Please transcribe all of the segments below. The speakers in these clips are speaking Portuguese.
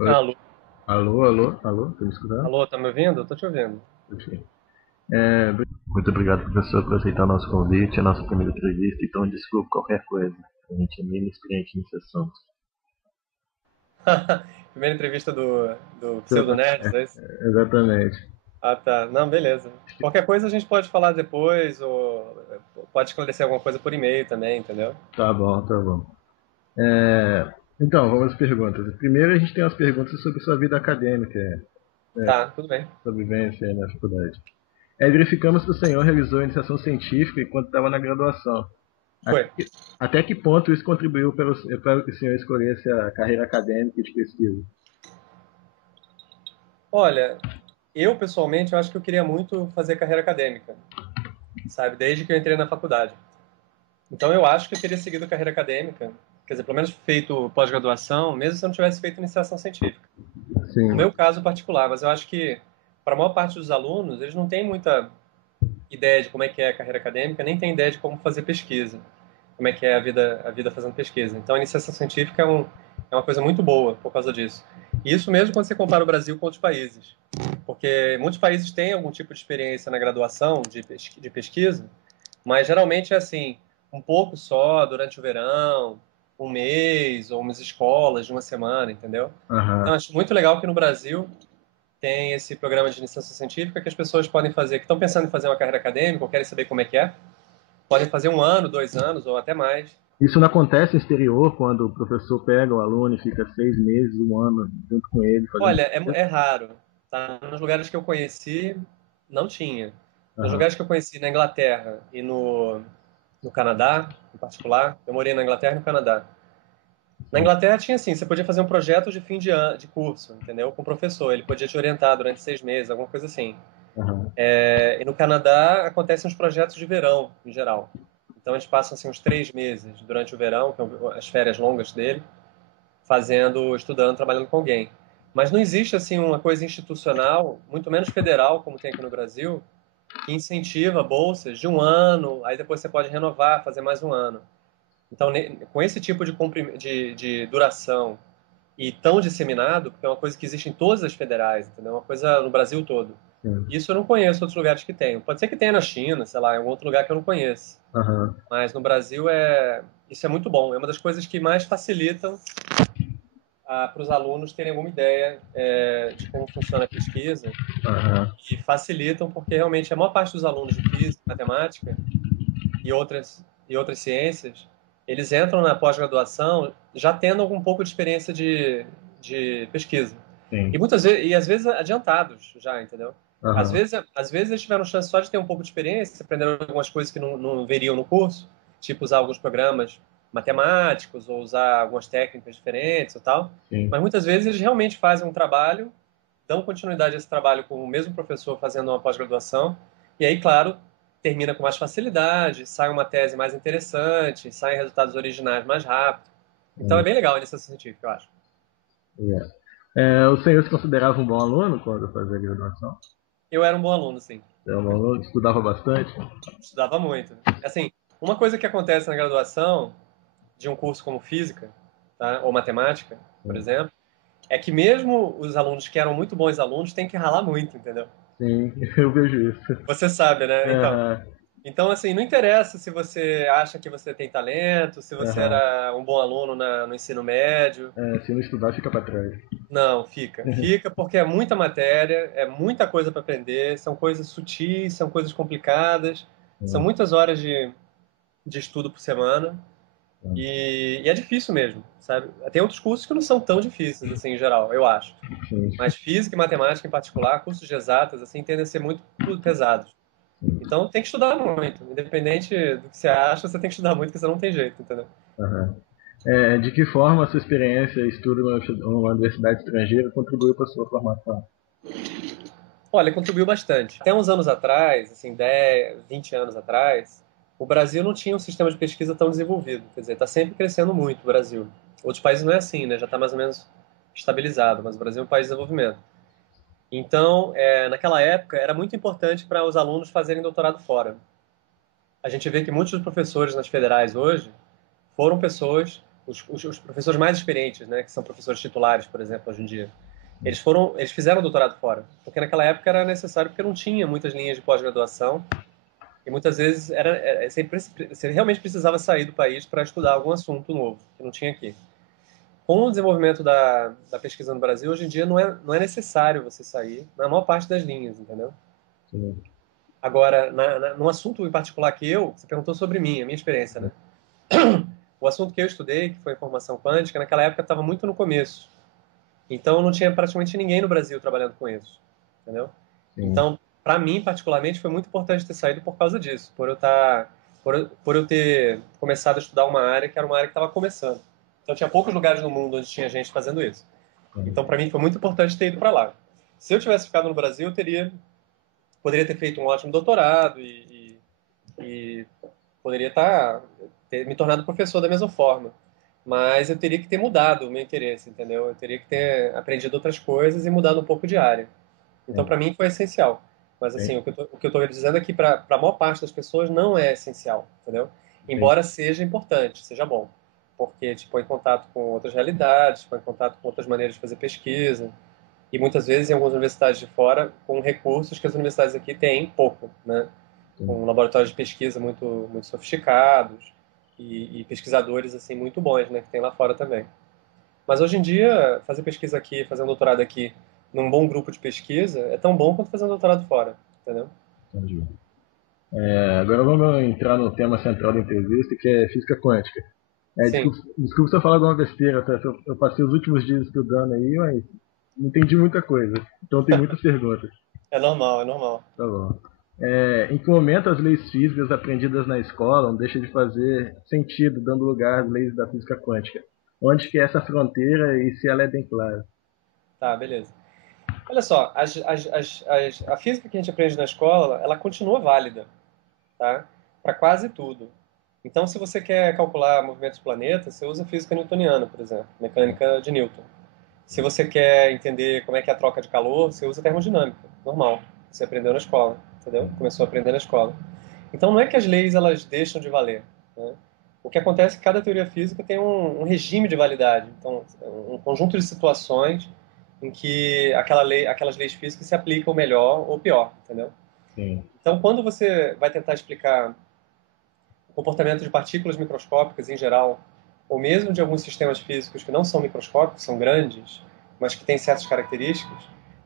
Oi. Alô, Alô, alô, alô, tá me escutando? alô, tá me ouvindo? Eu tô te ouvindo. Enfim. Muito obrigado, professor, por aceitar o nosso convite, a nossa primeira entrevista. Então, desculpe qualquer coisa. A gente é meio inexperiente nesse assunto. Primeira entrevista do Pseudo Então, Nerds, é isso? exatamente. Ah, tá. Não, beleza. Qualquer coisa a gente pode falar depois, ou pode esclarecer alguma coisa por e-mail também, entendeu? Tá bom, tá bom. Então, vamos às perguntas. Primeiro, a gente tem umas perguntas sobre sua vida acadêmica, Tá, tudo bem. sua vivência na faculdade. Verificamos que o senhor realizou iniciação científica enquanto estava na graduação. Até Foi. que, até que ponto isso contribuiu para que o senhor escolhesse a carreira acadêmica e de pesquisa? Olha, eu pessoalmente eu acho que eu queria muito fazer carreira acadêmica, sabe? Desde que eu entrei na faculdade. Então eu acho que eu teria seguido carreira acadêmica, quer dizer, pelo menos feito pós-graduação, mesmo se eu não tivesse feito iniciação científica. No Sim. meu caso particular, mas eu acho que para a maior parte dos alunos, eles não têm muita ideia de como é que é a carreira acadêmica, nem têm ideia de como fazer pesquisa, como é que é a vida fazendo pesquisa. Então, a iniciação científica é uma coisa muito boa por causa disso. E isso mesmo quando você compara o Brasil com outros países. Porque muitos países têm algum tipo de experiência na graduação de pesquisa, mas geralmente é assim, um pouco só durante o verão, um mês, ou umas escolas de uma semana, entendeu? Então, Aham. acho muito legal que no Brasil tem esse programa de iniciação científica que as pessoas podem fazer, que estão pensando em fazer uma carreira acadêmica ou querem saber como é, podem fazer um ano, 2 anos ou até mais. Isso não acontece no exterior, quando o professor pega o aluno e fica 6 meses, um ano junto com ele fazendo Olha, pesquisa? é raro, tá? Nos lugares que eu conheci, não tinha. Nos Aham. lugares que eu conheci na Inglaterra e no Canadá, em particular, eu morei na Inglaterra e no Canadá. Na Sim. Inglaterra tinha assim, você podia fazer um projeto de fim de ano, de curso, entendeu? Com o professor, ele podia te orientar durante 6 meses, alguma coisa assim. Aham. E no Canadá acontecem os projetos de verão, em geral. Então eles passam assim, uns 3 meses durante o verão, que são as férias longas dele, fazendo, estudando, trabalhando com alguém. Mas não existe assim uma coisa institucional, muito menos federal, como tem aqui no Brasil, que incentiva bolsas de um ano, aí depois você pode renovar, fazer mais um ano. Então, com esse tipo de duração e tão disseminado, porque é uma coisa que existe em todas as federais, entendeu? É uma coisa no Brasil todo. Sim. Isso eu não conheço outros lugares que tenham. Pode ser que tenha na China, sei lá, em algum outro lugar que eu não conheço. Aham. Mas no Brasil isso é muito bom. É uma das coisas que mais facilitam para os alunos terem alguma ideia de como funciona a pesquisa Aham. e facilitam porque realmente a maior parte dos alunos de física, matemática e outras ciências, eles entram na pós-graduação já tendo algum pouco de experiência de pesquisa. E Sim. muitas vezes, e às vezes adiantados já, entendeu? Aham. Às vezes eles tiveram chance só de ter um pouco de experiência, aprenderam algumas coisas que não veriam no curso, tipo usar alguns programas matemáticos ou usar algumas técnicas diferentes e tal. Sim. Mas muitas vezes eles realmente fazem um trabalho, dão continuidade a esse trabalho com o mesmo professor fazendo uma pós-graduação, e aí, claro, termina com mais facilidade, sai uma tese mais interessante, saem resultados originais mais rápido. Então é Sim. bem legal a iniciação científica, eu acho. Yeah. O senhor se considerava um bom aluno quando fazia graduação? Eu era um bom aluno, sim. Era um bom aluno, estudava bastante? Estudava muito. Assim, uma coisa que acontece na graduação de um curso como física, tá? Ou matemática, por Sim. exemplo, é que mesmo os alunos que eram muito bons alunos têm que ralar muito, entendeu? Sim, eu vejo isso. Você sabe, né? Aham. Então, assim, não interessa se você acha que você tem talento, se você Aham. era um bom aluno no ensino médio. Se não estudar, fica pra trás. Não, fica. Fica porque é muita matéria, é muita coisa para aprender, são coisas sutis, são coisas complicadas, são Sim. muitas horas de estudo por semana e é difícil mesmo, sabe? Tem outros cursos que não são tão difíceis, assim, em geral, eu acho. Sim. Mas física e matemática em particular, cursos de exatas, assim, tendem a ser muito pesados. Então tem que estudar muito. Independente do que você acha, você tem que estudar muito, porque você não tem jeito, entendeu? Aham. De que forma a sua experiência e estudo numa universidade estrangeira contribuiu para a sua formação? Olha, contribuiu bastante. Até uns anos atrás, assim, 10, 20 anos atrás, o Brasil não tinha um sistema de pesquisa tão desenvolvido. Quer dizer, está sempre crescendo muito o Brasil. Outros países não é assim, né? Já está mais ou menos estabilizado, mas o Brasil é um país de desenvolvimento. Então, naquela época, era muito importante para os alunos fazerem doutorado fora. A gente vê que muitos dos professores nas federais hoje foram pessoas os professores mais experientes, né, que são professores titulares, por exemplo, hoje em dia, eles fizeram doutorado fora, porque naquela época era necessário, porque não tinha muitas linhas de pós-graduação e muitas vezes você realmente precisava sair do país para estudar algum assunto novo que não tinha aqui. Com o desenvolvimento da pesquisa no Brasil, hoje em dia não é necessário você sair na maior parte das linhas, entendeu? Sim. Agora, num assunto em particular você perguntou sobre mim, a minha experiência, né? O assunto que eu estudei, que foi informação quântica, naquela época estava muito no começo. Então, não tinha praticamente ninguém no Brasil trabalhando com isso, entendeu? Sim. Então, para mim, particularmente, foi muito importante ter saído por causa disso, por eu ter começado a estudar uma área que era uma área que estava começando. Então, tinha poucos lugares no mundo onde tinha gente fazendo isso. Então, para mim, foi muito importante ter ido para lá. Se eu tivesse ficado no Brasil, poderia ter feito um ótimo doutorado e poderia ter me tornado professor da mesma forma. Mas eu teria que ter mudado o meu interesse, entendeu? Eu teria que ter aprendido outras coisas e mudado um pouco de área. Então, Sim. para mim, foi essencial. Mas, assim, Sim. o que eu estou dizendo é que para a maior parte das pessoas não é essencial, entendeu? Sim. Embora seja importante, seja bom. Porque te põe em contato com outras realidades, te põe em contato com outras maneiras de fazer pesquisa. E muitas vezes, em algumas universidades de fora, com recursos que as universidades aqui têm pouco, né? Sim. Com laboratórios de pesquisa muito sofisticados e pesquisadores assim muito bons, né, que tem lá fora também. Mas hoje em dia, fazer pesquisa aqui, fazer um doutorado aqui num bom grupo de pesquisa é tão bom quanto fazer um doutorado fora, entendeu? Entendi. Agora vamos entrar no tema central da entrevista, que é física quântica. Sim, Desculpa se eu falar alguma besteira, tá? Eu passei os últimos dias estudando aí, mas não entendi muita coisa. Então tem muitas perguntas. é normal, é normal. Tá bom. Em que momento as leis físicas aprendidas na escola não deixam de fazer sentido, dando lugar às leis da física quântica? Onde que é essa fronteira e se ela é bem clara? Tá, beleza. Olha só, a física que a gente aprende na escola, ela continua válida, tá? Para quase tudo. Então, se você quer calcular movimentos do planeta, você usa física newtoniana, por exemplo, mecânica de Newton. Se você quer entender como é que é a troca de calor, você usa termodinâmica, normal. Você aprendeu na escola, entendeu? Começou a aprender na escola. Então não é que as leis elas deixam de valer, né? O que acontece é que cada teoria física tem um regime de validade. Então, um conjunto de situações em que aquelas leis físicas se aplicam melhor ou pior, entendeu? Sim. Então, quando você vai tentar explicar o comportamento de partículas microscópicas em geral, ou mesmo de alguns sistemas físicos que não são microscópicos, são grandes, mas que têm certas características,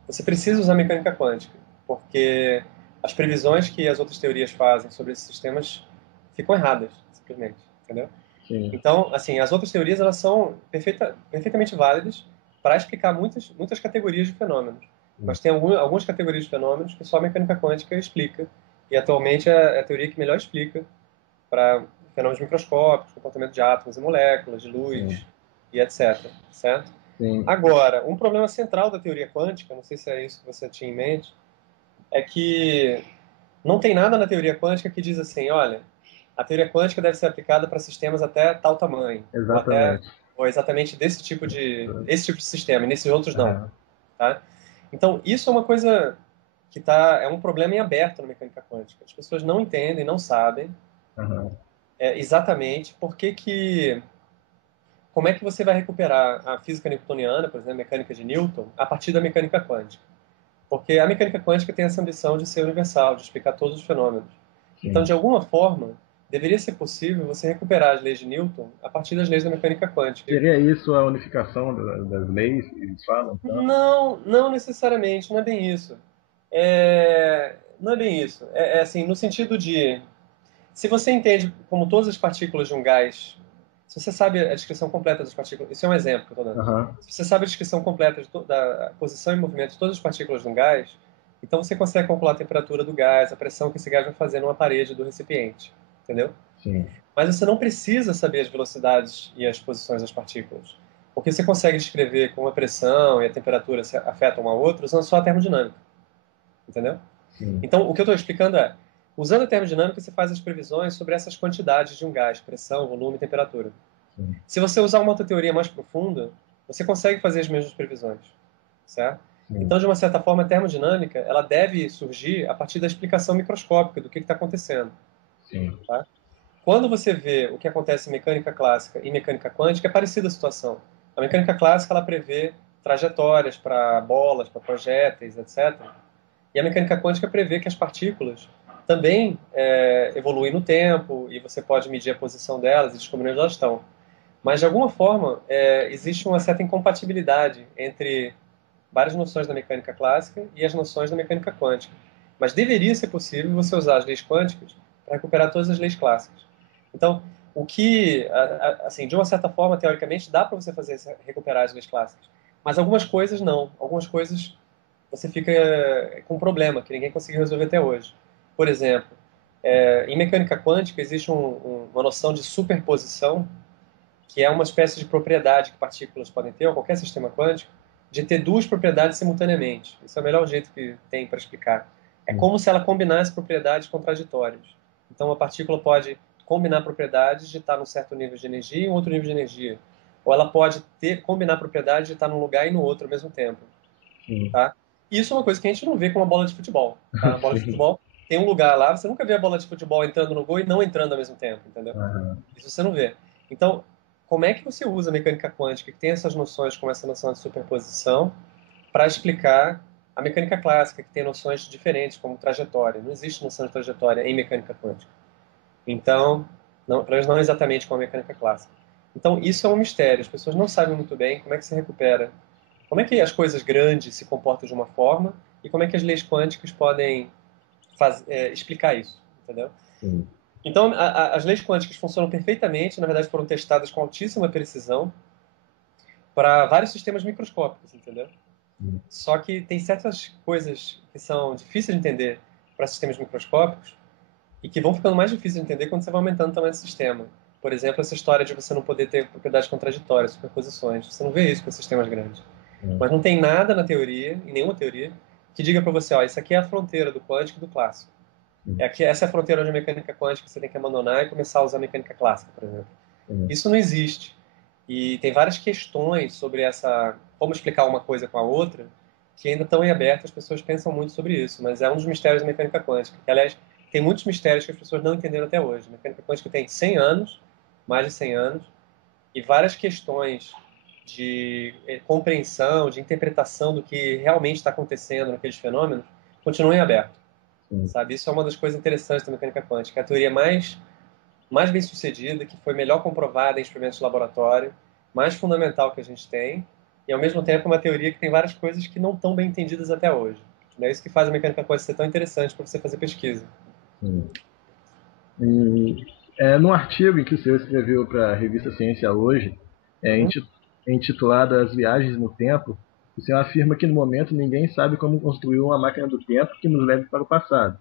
você precisa usar mecânica quântica, porque as previsões que as outras teorias fazem sobre esses sistemas ficam erradas, simplesmente, entendeu? Sim. Então, assim, as outras teorias elas são perfeitamente válidas para explicar muitas categorias de fenômenos, mas tem algumas categorias de fenômenos que só a mecânica quântica explica, e atualmente é a teoria que melhor explica para fenômenos microscópicos, comportamento de átomos e moléculas, de Sim. luz e etc. Certo? Sim. Agora, um problema central da teoria quântica, não sei se é isso que você tinha em mente, é que não tem nada na teoria quântica que diz assim, olha, a teoria quântica deve ser aplicada para sistemas até tal tamanho, Exatamente. ou exatamente esse tipo de sistema, e nesses outros não, Aham. tá? Então, isso é uma coisa é um problema em aberto na mecânica quântica. As pessoas não entendem, não sabem Aham. exatamente como é que você vai recuperar a física newtoniana, por exemplo, a mecânica de Newton, a partir da mecânica quântica. Porque a mecânica quântica tem essa ambição de ser universal, de explicar todos os fenômenos. Então, Sim. de alguma forma, deveria ser possível você recuperar as leis de Newton a partir das leis da mecânica quântica. Seria isso a unificação das leis que eles falam, então? Não, não necessariamente, não é bem isso. Não é bem isso. É assim, no sentido de se você entende como todas as partículas de um gás, se você sabe a descrição completa das partículas, isso é um exemplo que eu estou dando. Aham. Se você sabe a descrição completa da posição e movimento de todas as partículas de um gás, então você consegue calcular a temperatura do gás, a pressão que esse gás vai fazer numa parede do recipiente, entendeu? Sim. Mas você não precisa saber as velocidades e as posições das partículas, porque você consegue descrever como a pressão e a temperatura se afetam uma a outra usando só a termodinâmica, entendeu? Sim. Então, o que eu estou explicando é, usando a termodinâmica, você faz as previsões sobre essas quantidades de um gás, pressão, volume e temperatura. Sim. Se você usar uma outra teoria mais profunda, você consegue fazer as mesmas previsões, certo? Sim. Então, de uma certa forma, a termodinâmica ela deve surgir a partir da explicação microscópica do que está acontecendo, Sim. tá? quando você vê o que acontece em mecânica clássica e mecânica quântica, é parecida a situação. A mecânica clássica ela prevê trajetórias para bolas, para projéteis, etc. E a mecânica quântica prevê que as partículas também evoluem no tempo e você pode medir a posição delas e descobrir onde elas estão. Mas, de alguma forma, existe uma certa incompatibilidade entre várias noções da mecânica clássica e as noções da mecânica quântica. Mas deveria ser possível você usar as leis quânticas para recuperar todas as leis clássicas. Então, o que, assim, de uma certa forma, teoricamente, dá para você fazer recuperar as leis clássicas. Mas algumas coisas não. Algumas coisas você fica com um problema que ninguém conseguiu resolver até hoje. Por exemplo, em mecânica quântica existe uma noção de superposição, que é uma espécie de propriedade que partículas podem ter, ou qualquer sistema quântico, de ter duas propriedades simultaneamente. Esse é o melhor jeito que tem para explicar. É como se ela combinasse propriedades contraditórias. Então, uma partícula pode combinar propriedades de estar num certo nível de energia e em outro nível de energia. Ou ela pode combinar propriedades de estar num lugar e no outro ao mesmo tempo. Sim. Tá? Isso é uma coisa que a gente não vê com uma bola de futebol. Tá? A bola de futebol tem um lugar lá, você nunca vê a bola de futebol entrando no gol e não entrando ao mesmo tempo, entendeu? Aham. Isso você não vê. Então, como é que você usa a mecânica quântica, que tem essas noções, como essa noção de superposição, para explicar a mecânica clássica, que tem noções diferentes, como trajetória? Não existe noção de trajetória em mecânica quântica. Então, pelo menos não exatamente como a mecânica clássica. Então, isso é um mistério. As pessoas não sabem muito bem como é que se recupera, como é que as coisas grandes se comportam de uma forma e como é que as leis quânticas podem explicar isso, entendeu? Sim. Então, as leis quânticas funcionam perfeitamente, na verdade foram testadas com altíssima precisão para vários sistemas microscópicos, entendeu? Sim. Só que tem certas coisas que são difíceis de entender para sistemas microscópicos e que vão ficando mais difíceis de entender quando você vai aumentando o tamanho do sistema. Por exemplo, essa história de você não poder ter propriedades contraditórias, superposições. Você não vê isso com sistemas grandes. Mas não tem nada na teoria, em nenhuma teoria, que diga para você, ó, isso aqui é a fronteira do quântico e do clássico. Essa é a fronteira onde a mecânica quântica você tem que abandonar e começar a usar a mecânica clássica, por exemplo. Sim. Isso não existe. E tem várias questões sobre como explicar uma coisa com a outra, que ainda estão em aberto, as pessoas pensam muito sobre isso, mas é um dos mistérios da mecânica quântica, que, aliás, tem muitos mistérios que as pessoas não entenderam até hoje. A mecânica quântica tem 100 anos, mais de 100 anos, e várias questões de compreensão, de interpretação do que realmente está acontecendo naqueles fenômenos continuam em aberto. Sim. Sabe? Isso é uma das coisas interessantes da mecânica quântica. É a teoria mais bem sucedida, que foi melhor comprovada em experimentos de laboratório, mais fundamental que a gente tem, e ao mesmo tempo uma teoria que tem várias coisas que não estão bem entendidas até hoje. É isso que faz a mecânica quântica ser tão interessante para você fazer pesquisa. Sim. E, num artigo em que o senhor escreveu para a revista Ciência Hoje, Uhum. intitulado As Viagens no Tempo, o senhor afirma que no momento ninguém sabe como construir uma máquina do tempo que nos leve para o passado.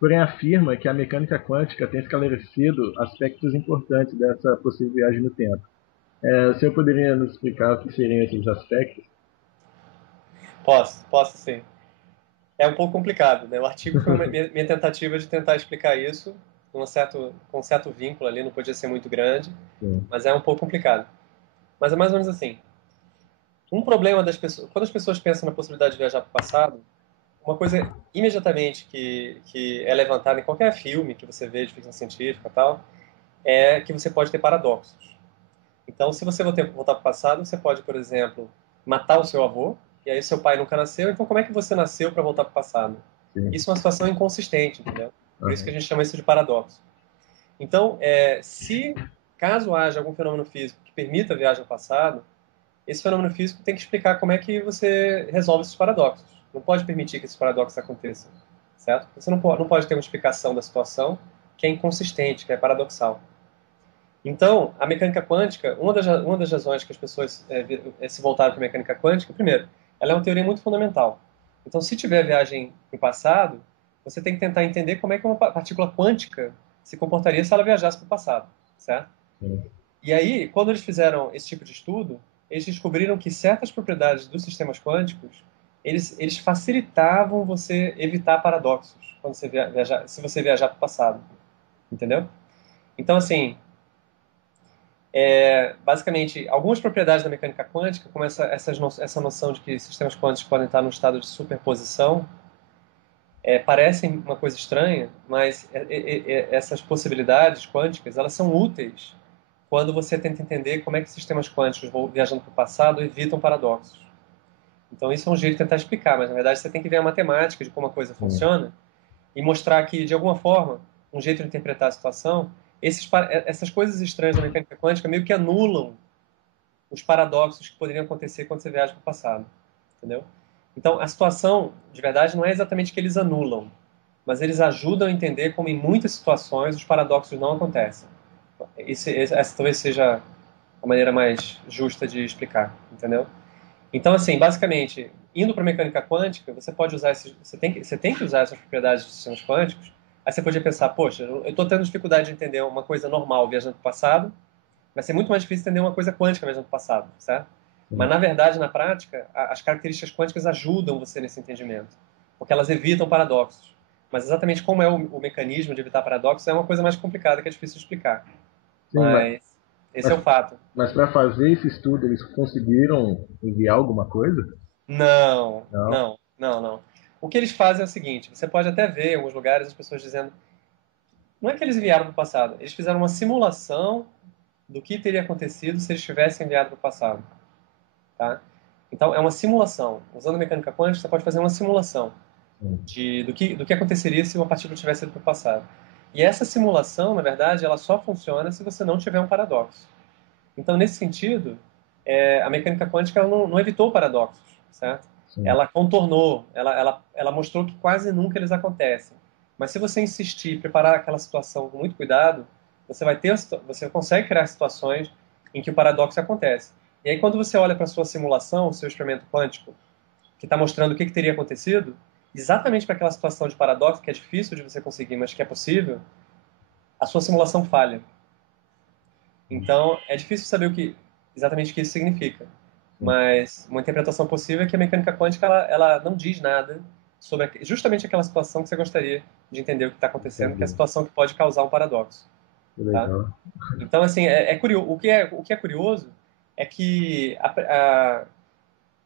Porém, afirma que a mecânica quântica tem esclarecido aspectos importantes dessa possível viagem no tempo. O senhor poderia nos explicar o que seriam esses aspectos? Posso sim. É um pouco complicado, né? O artigo foi minha tentativa de tentar explicar isso com um certo vínculo ali, não podia ser muito grande, Sim. mas é um pouco complicado. Mas é mais ou menos assim. Um problema das pessoas, quando as pessoas pensam na possibilidade de viajar para o passado, uma coisa imediatamente que é levantada em qualquer filme que você vê de ficção científica e tal, é que você pode ter paradoxos. Então, se você voltar para o passado, você pode, por exemplo, matar o seu avô, e aí seu pai nunca nasceu, então como é que você nasceu para voltar para o passado? Sim. Isso é uma situação inconsistente, entendeu? Por isso que a Aham. gente chama isso de paradoxo. Então, se caso haja algum fenômeno físico que permita a viagem ao passado, esse fenômeno físico tem que explicar como é que você resolve esses paradoxos. Não pode permitir que esses paradoxos aconteçam, certo? Você não pode ter uma explicação da situação que é inconsistente, que é paradoxal. Então, a mecânica quântica, uma das razões que as pessoas se voltaram para a mecânica quântica, primeiro, ela é uma teoria muito fundamental. Então, se tiver viagem para o passado, você tem que tentar entender como é que uma partícula quântica se comportaria se ela viajasse para o passado, certo? Sim. E aí, quando eles fizeram esse tipo de estudo, eles descobriram que certas propriedades dos sistemas quânticos, eles facilitavam você evitar paradoxos quando você se você viajar para o passado, entendeu? Então, assim, basicamente, algumas propriedades da mecânica quântica, como essa noção de que sistemas quânticos podem estar num estado de superposição, parecem uma coisa estranha, mas essas possibilidades quânticas, elas são úteis quando você tenta entender como é que sistemas quânticos, viajando para o passado, evitam paradoxos. Então isso é um jeito de tentar explicar, mas na verdade você tem que ver a matemática de como a coisa funciona e mostrar que, de alguma forma, um jeito de interpretar a situação, essas coisas estranhas da mecânica quântica meio que anulam os paradoxos que poderiam acontecer quando você viaja para o passado, entendeu? Então, a situação, de verdade, não é exatamente que eles anulam, mas eles ajudam a entender como, em muitas situações, os paradoxos não acontecem. Essa talvez seja a maneira mais justa de explicar, entendeu? Então, assim, basicamente, indo para a mecânica quântica, você pode usar você tem que usar essas propriedades dos sistemas quânticos. Aí você podia pensar, poxa, eu estou tendo dificuldade de entender uma coisa normal viajando para o passado, vai ser muito mais difícil entender uma coisa quântica viajando para o passado, certo? Mas, na verdade, na prática, as características quânticas ajudam você nesse entendimento, porque elas evitam paradoxos. Mas exatamente como é o mecanismo de evitar paradoxos é uma coisa mais complicada que é difícil de explicar. Sim, Mas esse é o fato. mas para fazer esse estudo, eles conseguiram enviar alguma coisa? Não, Não. não, não, não. O que eles fazem é o seguinte, você pode até ver em alguns lugares as pessoas dizendo, não é que eles enviaram para o passado, eles fizeram uma simulação do que teria acontecido se eles tivessem enviado para o passado. Tá? Então, é uma simulação. Usando a mecânica quântica, você pode fazer uma simulação do que aconteceria se uma partícula tivesse ido para o passado. E essa simulação, na verdade, ela só funciona se você não tiver um paradoxo. Então, nesse sentido, a mecânica quântica ela não evitou paradoxos, certo? Sim. Ela contornou, ela mostrou que quase nunca eles acontecem. Mas se você insistir e preparar aquela situação com muito cuidado, você consegue criar situações em que o paradoxo acontece. E aí, quando você olha para a sua simulação, o seu experimento quântico, que está mostrando o que teria acontecido, exatamente para aquela situação de paradoxo, que é difícil de você conseguir, mas que é possível, a sua simulação falha. Então, é difícil saber exatamente o que isso significa. Mas uma interpretação possível é que a mecânica quântica ela não diz nada sobre justamente aquela situação que você gostaria de entender o que está acontecendo, que é a situação que pode causar um paradoxo. Que Tá? legal. Então, assim, curioso. O que é curioso é que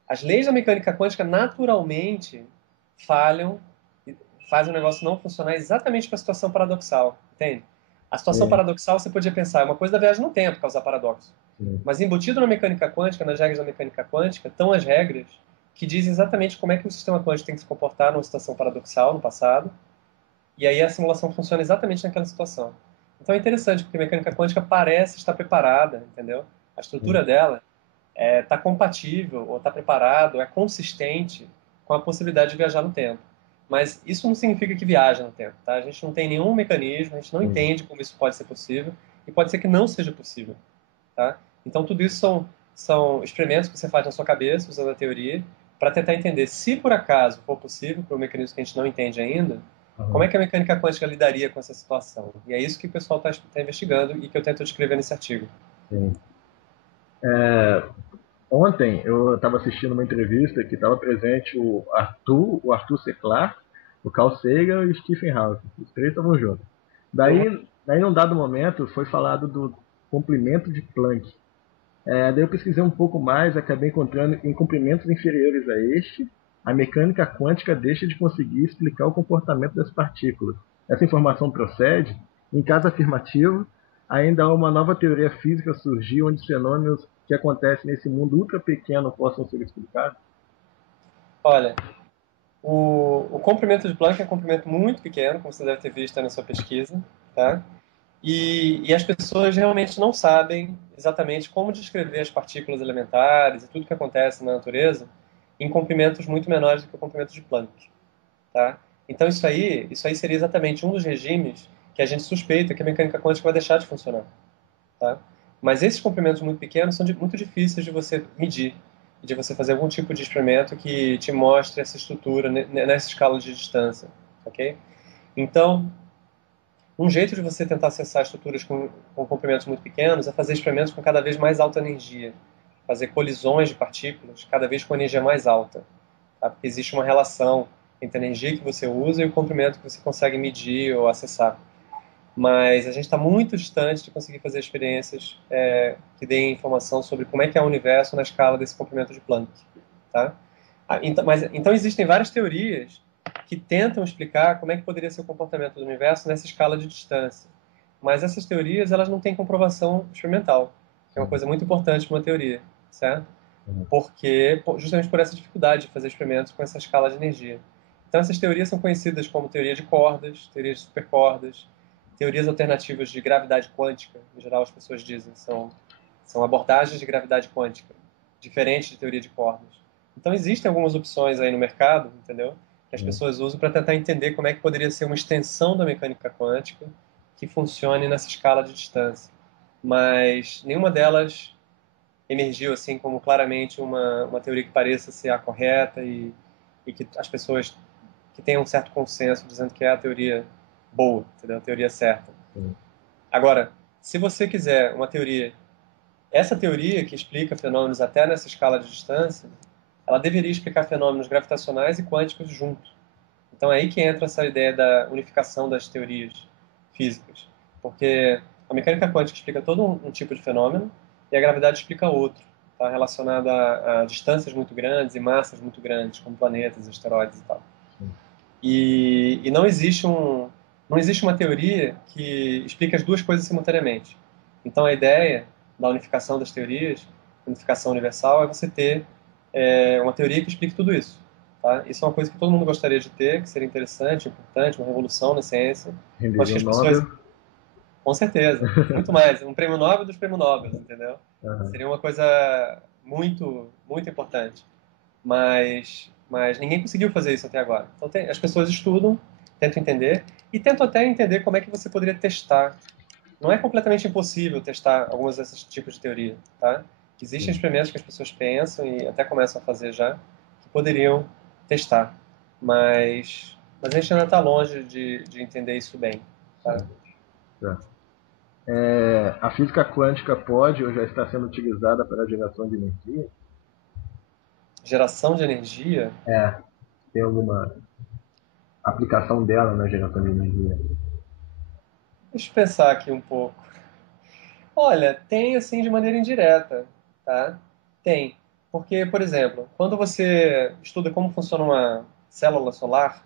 as leis da mecânica quântica naturalmente falham e fazem o negócio não funcionar exatamente para a situação paradoxal, entende? A situação Sim, paradoxal você podia pensar, é uma coisa da viagem no tempo causar paradoxo. sim. Mas embutido na mecânica quântica, nas regras da mecânica quântica, estão as regras que dizem exatamente como é que o sistema quântico tem que se comportar numa situação paradoxal no passado, e aí a simulação funciona exatamente naquela situação. Então é interessante, porque a mecânica quântica parece estar preparada, entendeu? A estrutura dela está compatível, ou está preparado, é consistente com a possibilidade de viajar no tempo. Mas isso não significa que viaja no tempo, tá? A gente não tem nenhum mecanismo, a gente não Sim. entende como isso pode ser possível, e pode ser que não seja possível, tá? Então tudo isso são experimentos que você faz na sua cabeça, usando a teoria, para tentar entender se por acaso for possível, para um mecanismo que a gente não entende ainda, como é Aham. que a mecânica quântica lidaria com essa situação. E é isso que o pessoal está investigando e que eu tento descrever nesse artigo. Sim. Ontem eu estava assistindo uma entrevista que estava presente o Arthur C. Clarke, o Carl Sagan e o Stephen Hawking. Os três estavam juntos. Uhum. Daí, num dado momento, foi falado do comprimento de Planck. Daí eu pesquisei um pouco mais, acabei encontrando em comprimentos inferiores a este, a mecânica quântica deixa de conseguir explicar o comportamento das partículas. Essa informação procede? Em caso afirmativo, ainda há uma nova teoria física surgiu onde fenômenos que acontecem nesse mundo ultra pequeno possam ser explicados? Olha, o comprimento de Planck é um comprimento muito pequeno, como você deve ter visto aí na sua pesquisa, tá? E as pessoas realmente não sabem exatamente como descrever as partículas elementares e tudo que acontece na natureza em comprimentos muito menores do que o comprimento de Planck, tá? Então isso aí seria exatamente um dos regimes que a gente suspeita que a mecânica quântica vai deixar de funcionar, tá? Mas esses comprimentos muito pequenos são muito difíceis de você medir, de você fazer algum tipo de experimento que te mostre essa estrutura nessa escala de distância, ok? Então, um jeito de você tentar acessar estruturas com comprimentos muito pequenos é fazer experimentos com cada vez mais alta energia, fazer colisões de partículas cada vez com energia mais alta, tá? Porque existe uma relação entre a energia que você usa e o comprimento que você consegue medir ou acessar. Mas a gente está muito distante de conseguir fazer experiências que deem informação sobre como é que é o universo na escala desse comprimento de Planck, tá? Então existem várias teorias que tentam explicar como é que poderia ser o comportamento do universo nessa escala de distância. Mas essas teorias, elas não têm comprovação experimental, que é uma coisa muito importante para uma teoria, certo? Porque, justamente por essa dificuldade de fazer experimentos com essa escala de energia. Então, essas teorias são conhecidas como teoria de cordas, teorias de supercordas, teorias alternativas de gravidade quântica, em geral as pessoas dizem, são abordagens de gravidade quântica, diferentes de teoria de cordas. Então, existem algumas opções aí no mercado, entendeu? Que as pessoas usam para tentar entender como é que poderia ser uma extensão da mecânica quântica que funcione nessa escala de distância. Mas nenhuma delas emergiu assim como claramente uma teoria que pareça ser a correta e que as pessoas que tenham um certo consenso dizendo que é a teoria boa, entendeu? A teoria certa. Agora, se você quiser uma teoria, essa teoria que explica fenômenos até nessa escala de distância, ela deveria explicar fenômenos gravitacionais e quânticos juntos. Então é aí que entra essa ideia da unificação das teorias físicas. Porque a mecânica quântica explica todo um tipo de fenômeno e a gravidade explica outro, tá? Relacionado a distâncias muito grandes e massas muito grandes, como planetas, asteroides e tal. E não existe uma teoria que explique as duas coisas simultaneamente. Então a ideia da unificação das teorias, unificação universal, é você ter uma teoria que explique tudo isso. Tá? Isso é uma coisa que todo mundo gostaria de ter, que seria interessante, importante, uma revolução na ciência. Acho Renderia que um as pessoas, Nobel. com certeza, muito mais, um prêmio Nobel dos prêmios Nobel, entendeu? Seria uma coisa muito, muito importante. Mas ninguém conseguiu fazer isso até agora. Então as pessoas estudam, tentam entender, e tentam até entender como é que você poderia testar. Não é completamente impossível testar alguns desses tipos de teoria, tá? Existem experimentos que as pessoas pensam e até começam a fazer já, que poderiam testar. Mas a gente ainda está longe de entender isso bem, tá? Tá. A física quântica pode ou já está sendo utilizada para a geração de energia? Geração de energia, Tem alguma aplicação dela na geração de energia? deixa eu pensar aqui um pouco. Olha, tem assim de maneira indireta, tá? Tem. Porque, por exemplo, quando você estuda como funciona uma célula solar,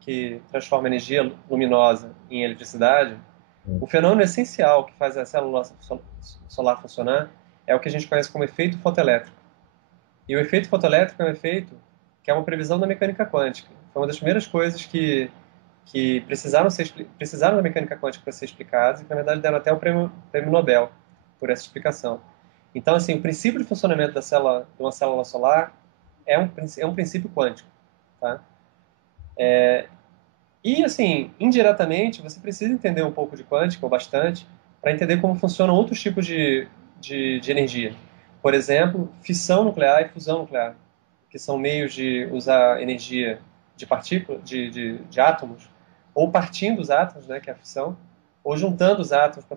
que transforma energia luminosa em eletricidade, o fenômeno essencial que faz a célula solar funcionar é o que a gente conhece como efeito fotoelétrico. E o efeito fotoelétrico é um efeito que é uma previsão da mecânica quântica. Foi uma das primeiras coisas que precisaram da mecânica quântica para ser explicadas e que, na verdade, deram até o prêmio Nobel por essa explicação. Então, assim, o princípio de funcionamento de uma célula solar é um princípio quântico, tá? E, assim, indiretamente, você precisa entender um pouco de quântica, ou bastante, para entender como funcionam outros tipos de energia. Por exemplo, fissão nuclear e fusão nuclear, que são meios de usar energia de partículas, de átomos, ou partindo os átomos, né, que é a fissão, ou juntando os átomos para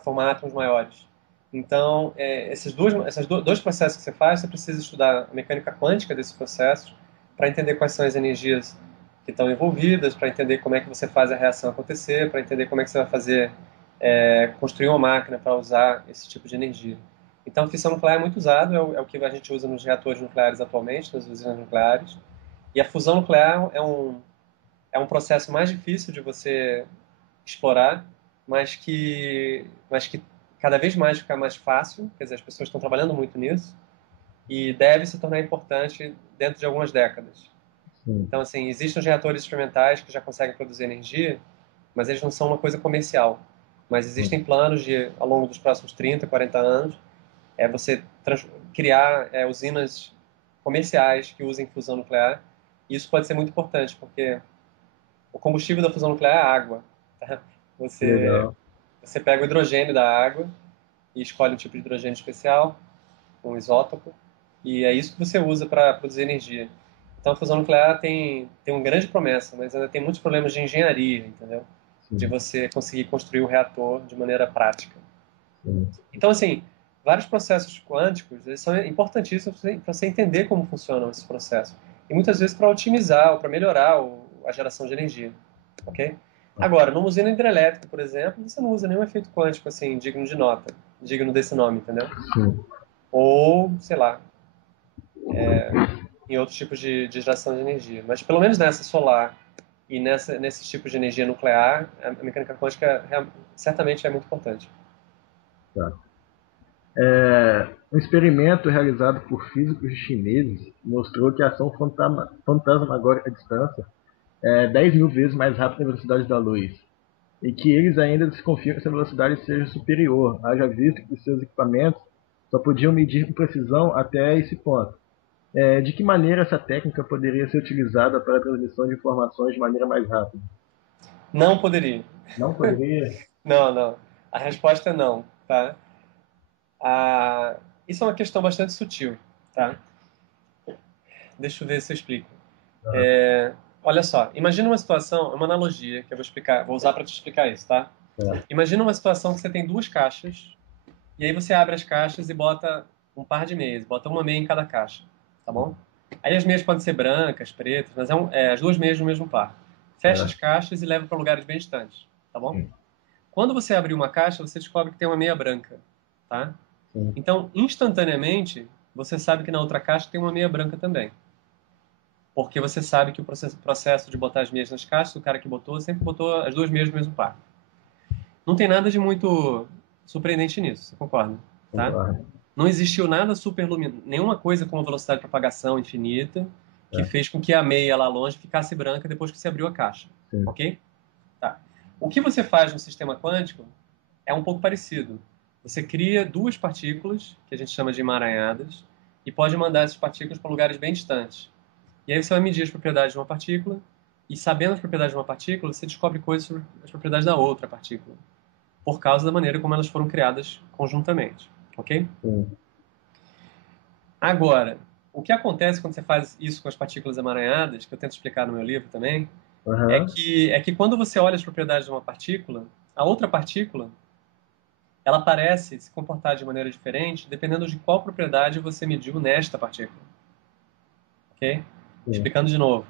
formar átomos maiores. Então, esses dois processos que você faz, você precisa estudar a mecânica quântica desses processos para entender quais são as energias que estão envolvidas, para entender como é que você faz a reação acontecer, para entender como é que você vai fazer, construir uma máquina para usar esse tipo de energia. Então, a fissão nuclear é muito usado, é o que a gente usa nos reatores nucleares atualmente, nas usinas nucleares. E a fusão nuclear é um processo mais difícil de você explorar, mas que cada vez mais fica mais fácil, quer dizer, as pessoas estão trabalhando muito nisso, e deve se tornar importante dentro de algumas décadas. Sim. Então, assim, existem os reatores experimentais que já conseguem produzir energia, mas eles não são uma coisa comercial. Mas existem planos de, ao longo dos próximos 30, 40 anos, você criar usinas comerciais que usem fusão nuclear. E isso pode ser muito importante, porque o combustível da fusão nuclear é a água. Tá? Que Você, legal. você pega o hidrogênio da água e escolhe um tipo de hidrogênio especial, um isótopo, e é isso que você usa para produzir energia. Então a fusão nuclear tem uma grande promessa, mas ainda tem muitos problemas de engenharia, entendeu? De Sim, você conseguir construir o reator de maneira prática. sim. Então, assim, vários processos quânticos, eles são importantíssimos para você entender como funcionam esses processos. E muitas vezes para otimizar ou para melhorar a geração de energia, ok? Agora, numa usina hidrelétrica, por exemplo, você não usa nenhum efeito quântico, assim, digno de nota, digno desse nome, entendeu? Sim. Ou, sei lá, em outros tipos de geração de energia. Mas pelo menos nessa solar e nesses tipos de energia nuclear, a mecânica quântica certamente é muito importante. Tá. Um experimento realizado por físicos chineses mostrou que a ação fantasmagórica à distância é 10 mil vezes mais rápida que a velocidade da luz, e que eles ainda desconfiam que essa velocidade seja superior, haja visto que seus equipamentos só podiam medir com precisão até esse ponto. De que maneira essa técnica poderia ser utilizada para a transmissão de informações de maneira mais rápida? Não poderia. Não poderia? Não, não. A resposta é não, tá? Isso é uma questão bastante sutil, tá? Deixa eu ver se eu explico. Olha só, imagina uma situação, uma analogia que eu vou explicar, vou usar para te explicar isso, tá? Imagina uma situação que você tem duas caixas e aí você abre as caixas e bota um par de meias, bota uma meia em cada caixa, tá bom? Aí as meias podem ser brancas, pretas, mas as duas meias no mesmo par. Fecha as caixas e leva para lugares bem distantes, tá bom? Quando você abrir uma caixa, você descobre que tem uma meia branca, tá? Então, instantaneamente, você sabe que na outra caixa tem uma meia branca também. Porque você sabe que o processo de botar as meias nas caixas, o cara que botou, sempre botou as duas meias no mesmo par. Não tem nada de muito surpreendente nisso, você concorda? Tá? Não existiu nada nenhuma coisa com uma velocidade de propagação infinita que fez com que a meia lá longe ficasse branca depois que você abriu a caixa. Ok? Tá. O que você faz no sistema quântico é um pouco parecido. Você cria duas partículas, que a gente chama de emaranhadas, e pode mandar essas partículas para lugares bem distantes. E aí você vai medir as propriedades de uma partícula, e sabendo as propriedades de uma partícula, você descobre coisas sobre as propriedades da outra partícula, por causa da maneira como elas foram criadas conjuntamente. Ok? Agora, o que acontece quando você faz isso com as partículas emaranhadas, que eu tento explicar no meu livro também, é que quando você olha as propriedades de uma partícula, a outra partícula ela parece se comportar de maneira diferente dependendo de qual propriedade você mediu nesta partícula. Ok? Explicando de novo.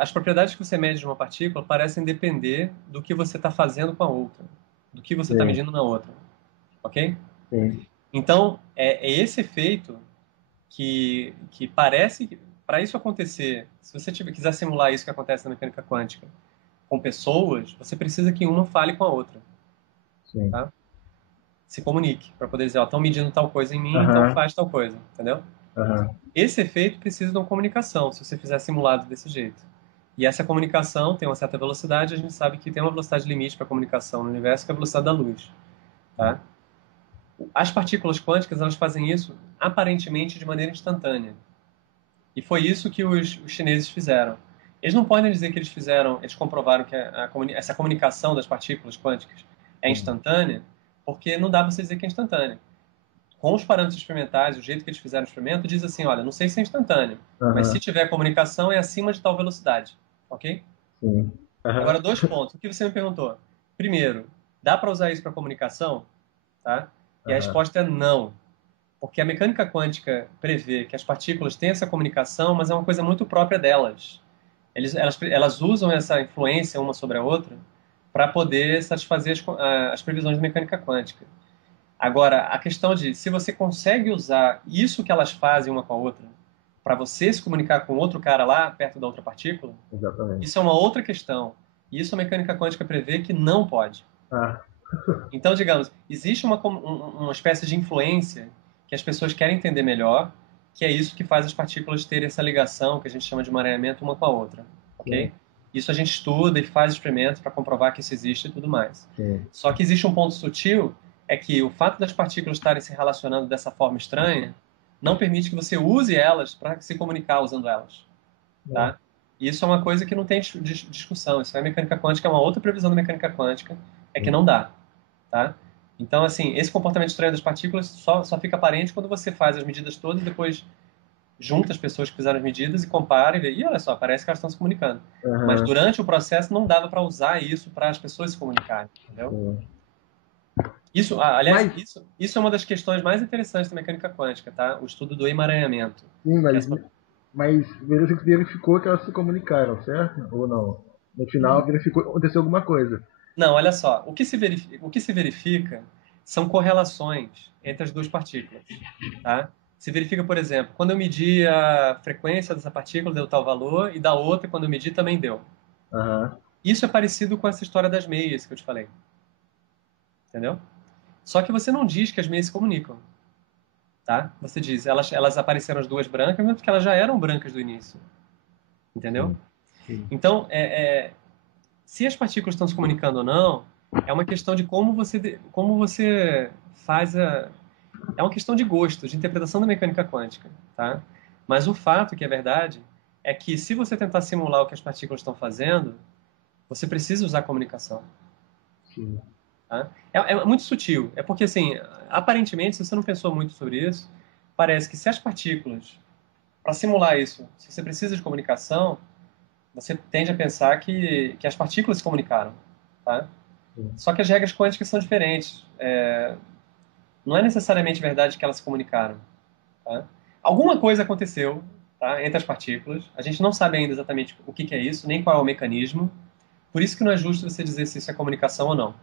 As propriedades que você mede de uma partícula parecem depender do que você está fazendo com a outra, do que você está medindo na outra. Ok? Então, é esse efeito que parece... Para isso acontecer, se você quiser simular isso que acontece na mecânica quântica com pessoas, você precisa que uma fale com a outra. Tá? Se comunique, para poder dizer, ó, estão medindo tal coisa em mim, então faz tal coisa, entendeu? Esse efeito precisa de uma comunicação, se você fizer simulado desse jeito. E essa comunicação tem uma certa velocidade, a gente sabe que tem uma velocidade limite para a comunicação no universo, que é a velocidade da luz. Tá? As partículas quânticas, elas fazem isso aparentemente de maneira instantânea. E foi isso que os chineses fizeram. Eles não podem dizer que eles comprovaram que essa comunicação das partículas quânticas é instantânea, porque não dá para você dizer que é instantânea. Com os parâmetros experimentais, o jeito que eles fizeram o experimento, diz assim, olha, não sei se é instantâneo, mas se tiver comunicação é acima de tal velocidade, ok? Agora, 2 pontos. O que você me perguntou? Primeiro, dá para usar isso para comunicação? Tá? E a resposta é não. Porque a mecânica quântica prevê que as partículas têm essa comunicação, mas é uma coisa muito própria delas. Elas usam essa influência uma sobre a outra para poder satisfazer as previsões da mecânica quântica. Agora, a questão de se você consegue usar isso que elas fazem uma com a outra para você se comunicar com outro cara lá perto da outra partícula, isso é uma outra questão. E isso a mecânica quântica prevê que não pode. Então, digamos, existe uma espécie de influência que as pessoas querem entender melhor, que é isso que faz as partículas terem essa ligação que a gente chama de emaranhamento uma com a outra. Ok? Isso a gente estuda e faz experimentos para comprovar que isso existe e tudo mais. Só que existe um ponto sutil, é que o fato das partículas estarem se relacionando dessa forma estranha não permite que você use elas para se comunicar usando elas. Tá? E isso é uma coisa que não tem discussão. Isso é mecânica quântica, é uma outra previsão da mecânica quântica, é que não dá. Tá? Então, assim, esse comportamento estranho das partículas só fica aparente quando você faz as medidas todas e depois junta as pessoas que fizeram as medidas e compara e vê, e olha só, parece que elas estão se comunicando. Mas durante o processo não dava para usar isso para as pessoas se comunicarem, entendeu? Isso, aliás, isso é uma das questões mais interessantes da mecânica quântica, tá? O estudo do emaranhamento. Sim, mas verificou que elas se comunicaram, certo? Ou não? No final aconteceu alguma coisa. Não, olha só, o que se verifica são correlações entre as duas partículas, tá? se verifica, por exemplo, quando eu medi a frequência dessa partícula deu tal valor, e da outra, quando eu medi, também deu. Aham. Isso é parecido com essa história das meias que eu te falei. Entendeu? Só que você não diz que as meias se comunicam. Tá? Você diz, elas apareceram as duas brancas, mas porque elas já eram brancas do início. Entendeu? Sim. Sim. Então, se as partículas estão se comunicando ou não, é uma questão de como você faz a... É uma questão de gosto, de interpretação da mecânica quântica, tá? Mas o fato que é verdade é que se você tentar simular o que as partículas estão fazendo, você precisa usar comunicação, Sim. tá? É muito sutil. É porque, assim, aparentemente, se você não pensou muito sobre isso, parece que se as partículas, para simular isso, se você precisa de comunicação, você tende a pensar que as partículas se comunicaram, tá? Sim. Só que as regras quânticas são diferentes. Não é necessariamente verdade que elas se comunicaram, tá? Alguma coisa aconteceu, tá, entre as partículas. A gente não sabe ainda exatamente o que é isso, nem qual é o mecanismo. Por isso que não é justo você dizer se isso é comunicação ou não.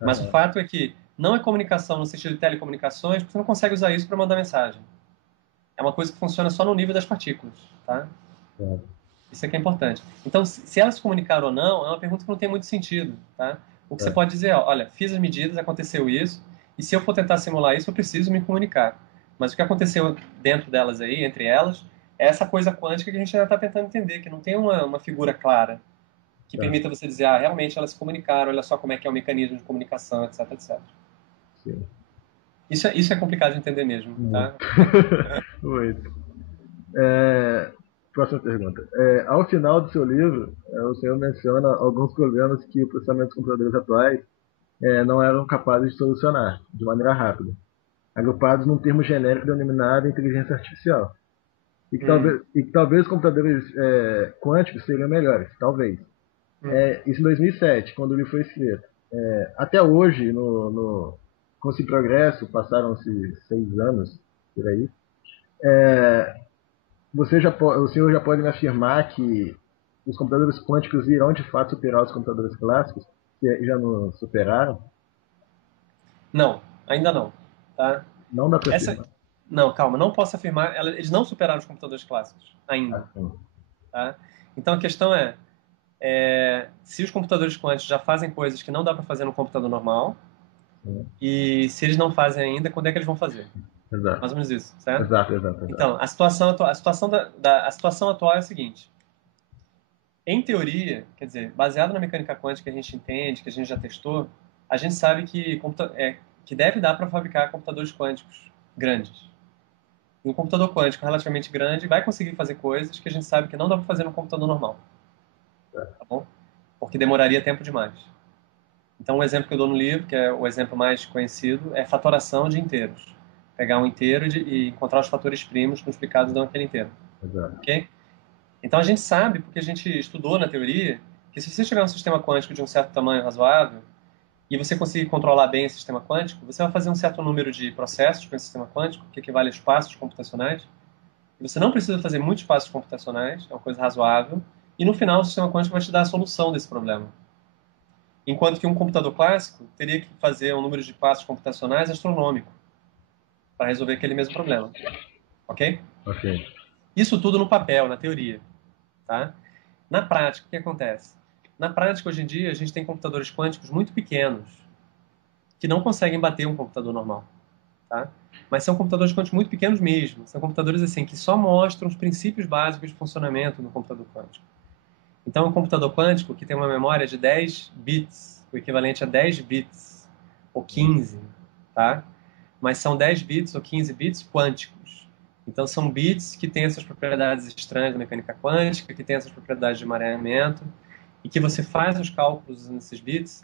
Mas o Aham. fato é que não é comunicação no sentido de telecomunicações, porque você não consegue usar isso para mandar mensagem. É uma coisa que funciona só no nível das partículas, tá? Certo. Isso é que é importante. Então, se elas se comunicaram ou não, é uma pergunta que não tem muito sentido, tá? O que você Certo. pode dizer é, olha, fiz as medidas, aconteceu isso, e se eu for tentar simular isso, eu preciso me comunicar. Mas o que aconteceu dentro delas aí, entre elas, é essa coisa quântica que a gente ainda está tentando entender, que não tem uma figura clara que Certo. permita você dizer, ah, realmente elas se comunicaram, olha só como é que é o mecanismo de comunicação, etc, etc. Sim. Isso é complicado de entender mesmo, Muito. tá? Muito. Próxima pergunta. Ao final do seu livro, o senhor menciona alguns problemas que o processamento dos computadores atuais não eram capazes de solucionar de maneira rápida, agrupados num termo genérico denominado inteligência artificial. Hum, E que talvez os computadores quânticos seriam melhores, talvez. hum. Isso em 2007, quando o livro foi escrito. Até hoje, com esse progresso, passaram-se 6 anos por aí, o senhor já pode me afirmar que os computadores quânticos irão de fato superar os computadores clássicos, que já nos superaram? Não, ainda não, tá? Não dá para Essa, afirmar. não, calma, não posso afirmar. Eles não superaram os computadores clássicos ainda, Assim. tá? Então a questão se os computadores quânticos já fazem coisas que não dá para fazer no computador normal Sim. e se eles não fazem ainda, quando é que eles vão fazer? Exato. Mais ou menos isso, certo? Exato, exato, exato. Então a situação atual é a seguinte: em teoria, quer dizer, baseado na mecânica quântica que a gente entende, que a gente já testou, a gente sabe que deve dar para fabricar computadores quânticos grandes. E um computador quântico relativamente grande vai conseguir fazer coisas que a gente sabe que não dá para fazer no computador normal, tá bom? Porque demoraria tempo demais. Então, um exemplo que eu dou no livro, que é o exemplo mais conhecido, é fatoração de inteiros. Pegar um inteiro e encontrar os fatores primos multiplicados daquele inteiro, Exato. ok? Então, a gente sabe, porque a gente estudou na teoria, que se você tiver um sistema quântico de um certo tamanho razoável e você conseguir controlar bem esse sistema quântico, você vai fazer um certo número de processos com esse sistema quântico, que equivale a espaços computacionais. Você não precisa fazer muitos passos computacionais, é uma coisa razoável, e no final o sistema quântico vai te dar a solução desse problema. Enquanto que um computador clássico teria que fazer um número de passos computacionais astronômico para resolver aquele mesmo problema, ok? Ok. Isso tudo no papel, na teoria, tá? Na prática, o que acontece? Na prática, hoje em dia, a gente tem computadores quânticos muito pequenos que não conseguem bater um computador normal, tá? Mas são computadores quânticos muito pequenos mesmo. São computadores assim que só mostram os princípios básicos de funcionamento do computador quântico. Então, um computador quântico que tem uma memória de 10 bits, o equivalente a 10 bits, ou 15, tá? Mas são 10 bits ou 15 bits quânticos. Então, são bits que têm essas propriedades estranhas da mecânica quântica, que têm essas propriedades de emaranhamento, e que você faz os cálculos usando esses bits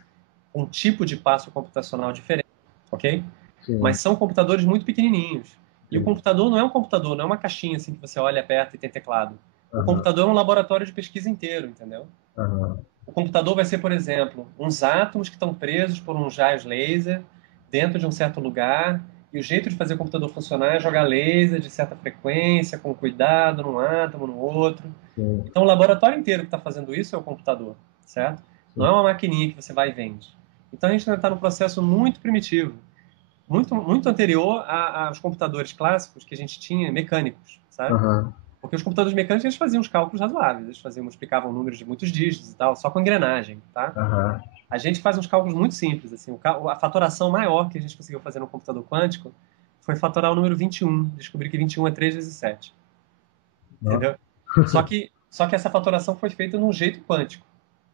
com um tipo de passo computacional diferente, ok? Sim, Mas são computadores muito pequenininhos. E o sim. computador não é um computador, não é uma caixinha assim que você olha, aperta e tem teclado. O Aham, computador é um laboratório de pesquisa inteiro, entendeu? aham. O computador vai ser, por exemplo, uns átomos que estão presos por uns raios laser dentro de um certo lugar, e o jeito de fazer o computador funcionar é jogar laser de certa frequência, com cuidado, num átomo, no outro. Sim, Então, o laboratório inteiro que está fazendo isso é o computador, certo? Não é sim. uma maquininha que você vai e vende. Então, a gente ainda está num processo muito primitivo muito anterior aos computadores clássicos que a gente tinha, mecânicos, sabe? Aham. Porque os computadores mecânicos, eles faziam os cálculos razoáveis, multiplicavam números de muitos dígitos e tal, só com engrenagem, tá? Aham. A gente faz uns cálculos muito simples, assim, a fatoração maior que a gente conseguiu fazer no computador quântico foi fatorar o número 21, descobrir que 21 é 3 vezes 7, Nossa. entendeu? Só que essa fatoração foi feita num jeito quântico,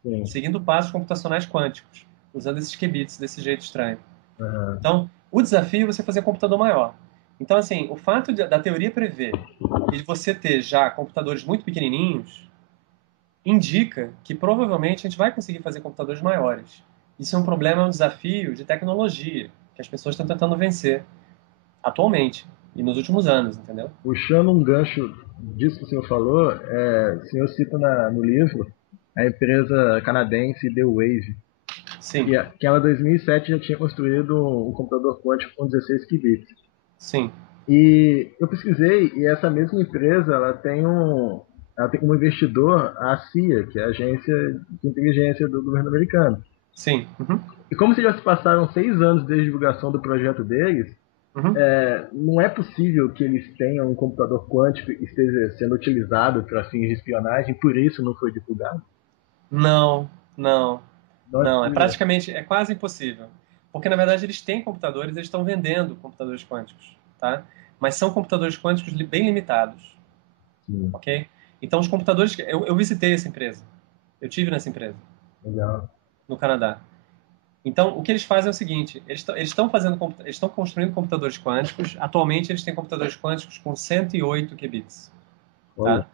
Sim. seguindo passos computacionais quânticos, usando esses qubits desse jeito estranho. Aham. Então, o desafio é você fazer um computador maior. Então, assim, o fato da teoria prever e de você ter já computadores muito pequenininhos indica que provavelmente a gente vai conseguir fazer computadores maiores. Isso é um problema, é um desafio de tecnologia que as pessoas estão tentando vencer atualmente e nos últimos anos, entendeu? Puxando um gancho disso que o senhor falou, o senhor cita no livro a empresa canadense The Wave, Sim, que ela em 2007 já tinha construído um computador quântico com 16 qubits. sim, E eu pesquisei e essa mesma empresa ela tem como investidor a CIA, que é a agência de inteligência do governo americano. sim. Uhum, E como se já se passaram 6 anos desde a divulgação do projeto deles, uhum. não é possível que eles tenham um computador quântico e esteja sendo utilizado para fins de espionagem, por isso não foi divulgado? Não, não, Não é não. possível. É quase impossível. Porque, na verdade, eles têm computadores, eles estão vendendo computadores quânticos, tá? Mas são computadores quânticos bem limitados, Sim, ok? Então, os computadores... Eu visitei essa empresa. Eu tive nessa empresa, legal. no Canadá. Então, o que eles fazem é o seguinte, eles estão construindo computadores quânticos. Atualmente, eles têm computadores quânticos com 108 qubits, Olha, tá?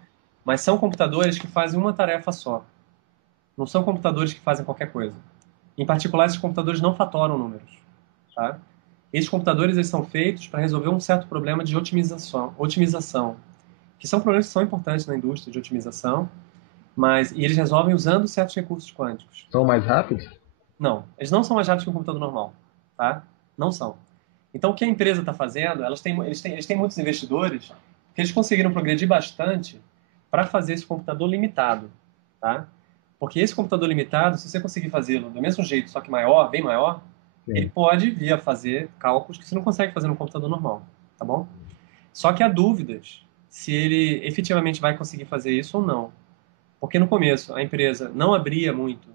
Mas são computadores que fazem uma tarefa só. Não são computadores que fazem qualquer coisa. Em particular, esses computadores não fatoram números, tá? Esses computadores eles são feitos para resolver um certo problema de otimização, que são problemas que são importantes na indústria de otimização, e eles resolvem usando certos recursos quânticos. são mais rápidos? Não, eles não são mais rápidos que um computador normal, tá? Não são. Então, o que a empresa está fazendo, eles têm muitos investidores, porque eles conseguiram progredir bastante para fazer esse computador limitado, tá? Porque esse computador limitado, se você conseguir fazê-lo do mesmo jeito, só que maior, bem maior, ele Sim. pode vir a fazer cálculos que você não consegue fazer no computador normal, tá bom? Só que há dúvidas se ele efetivamente vai conseguir fazer isso ou não. Porque no começo a empresa não abria muito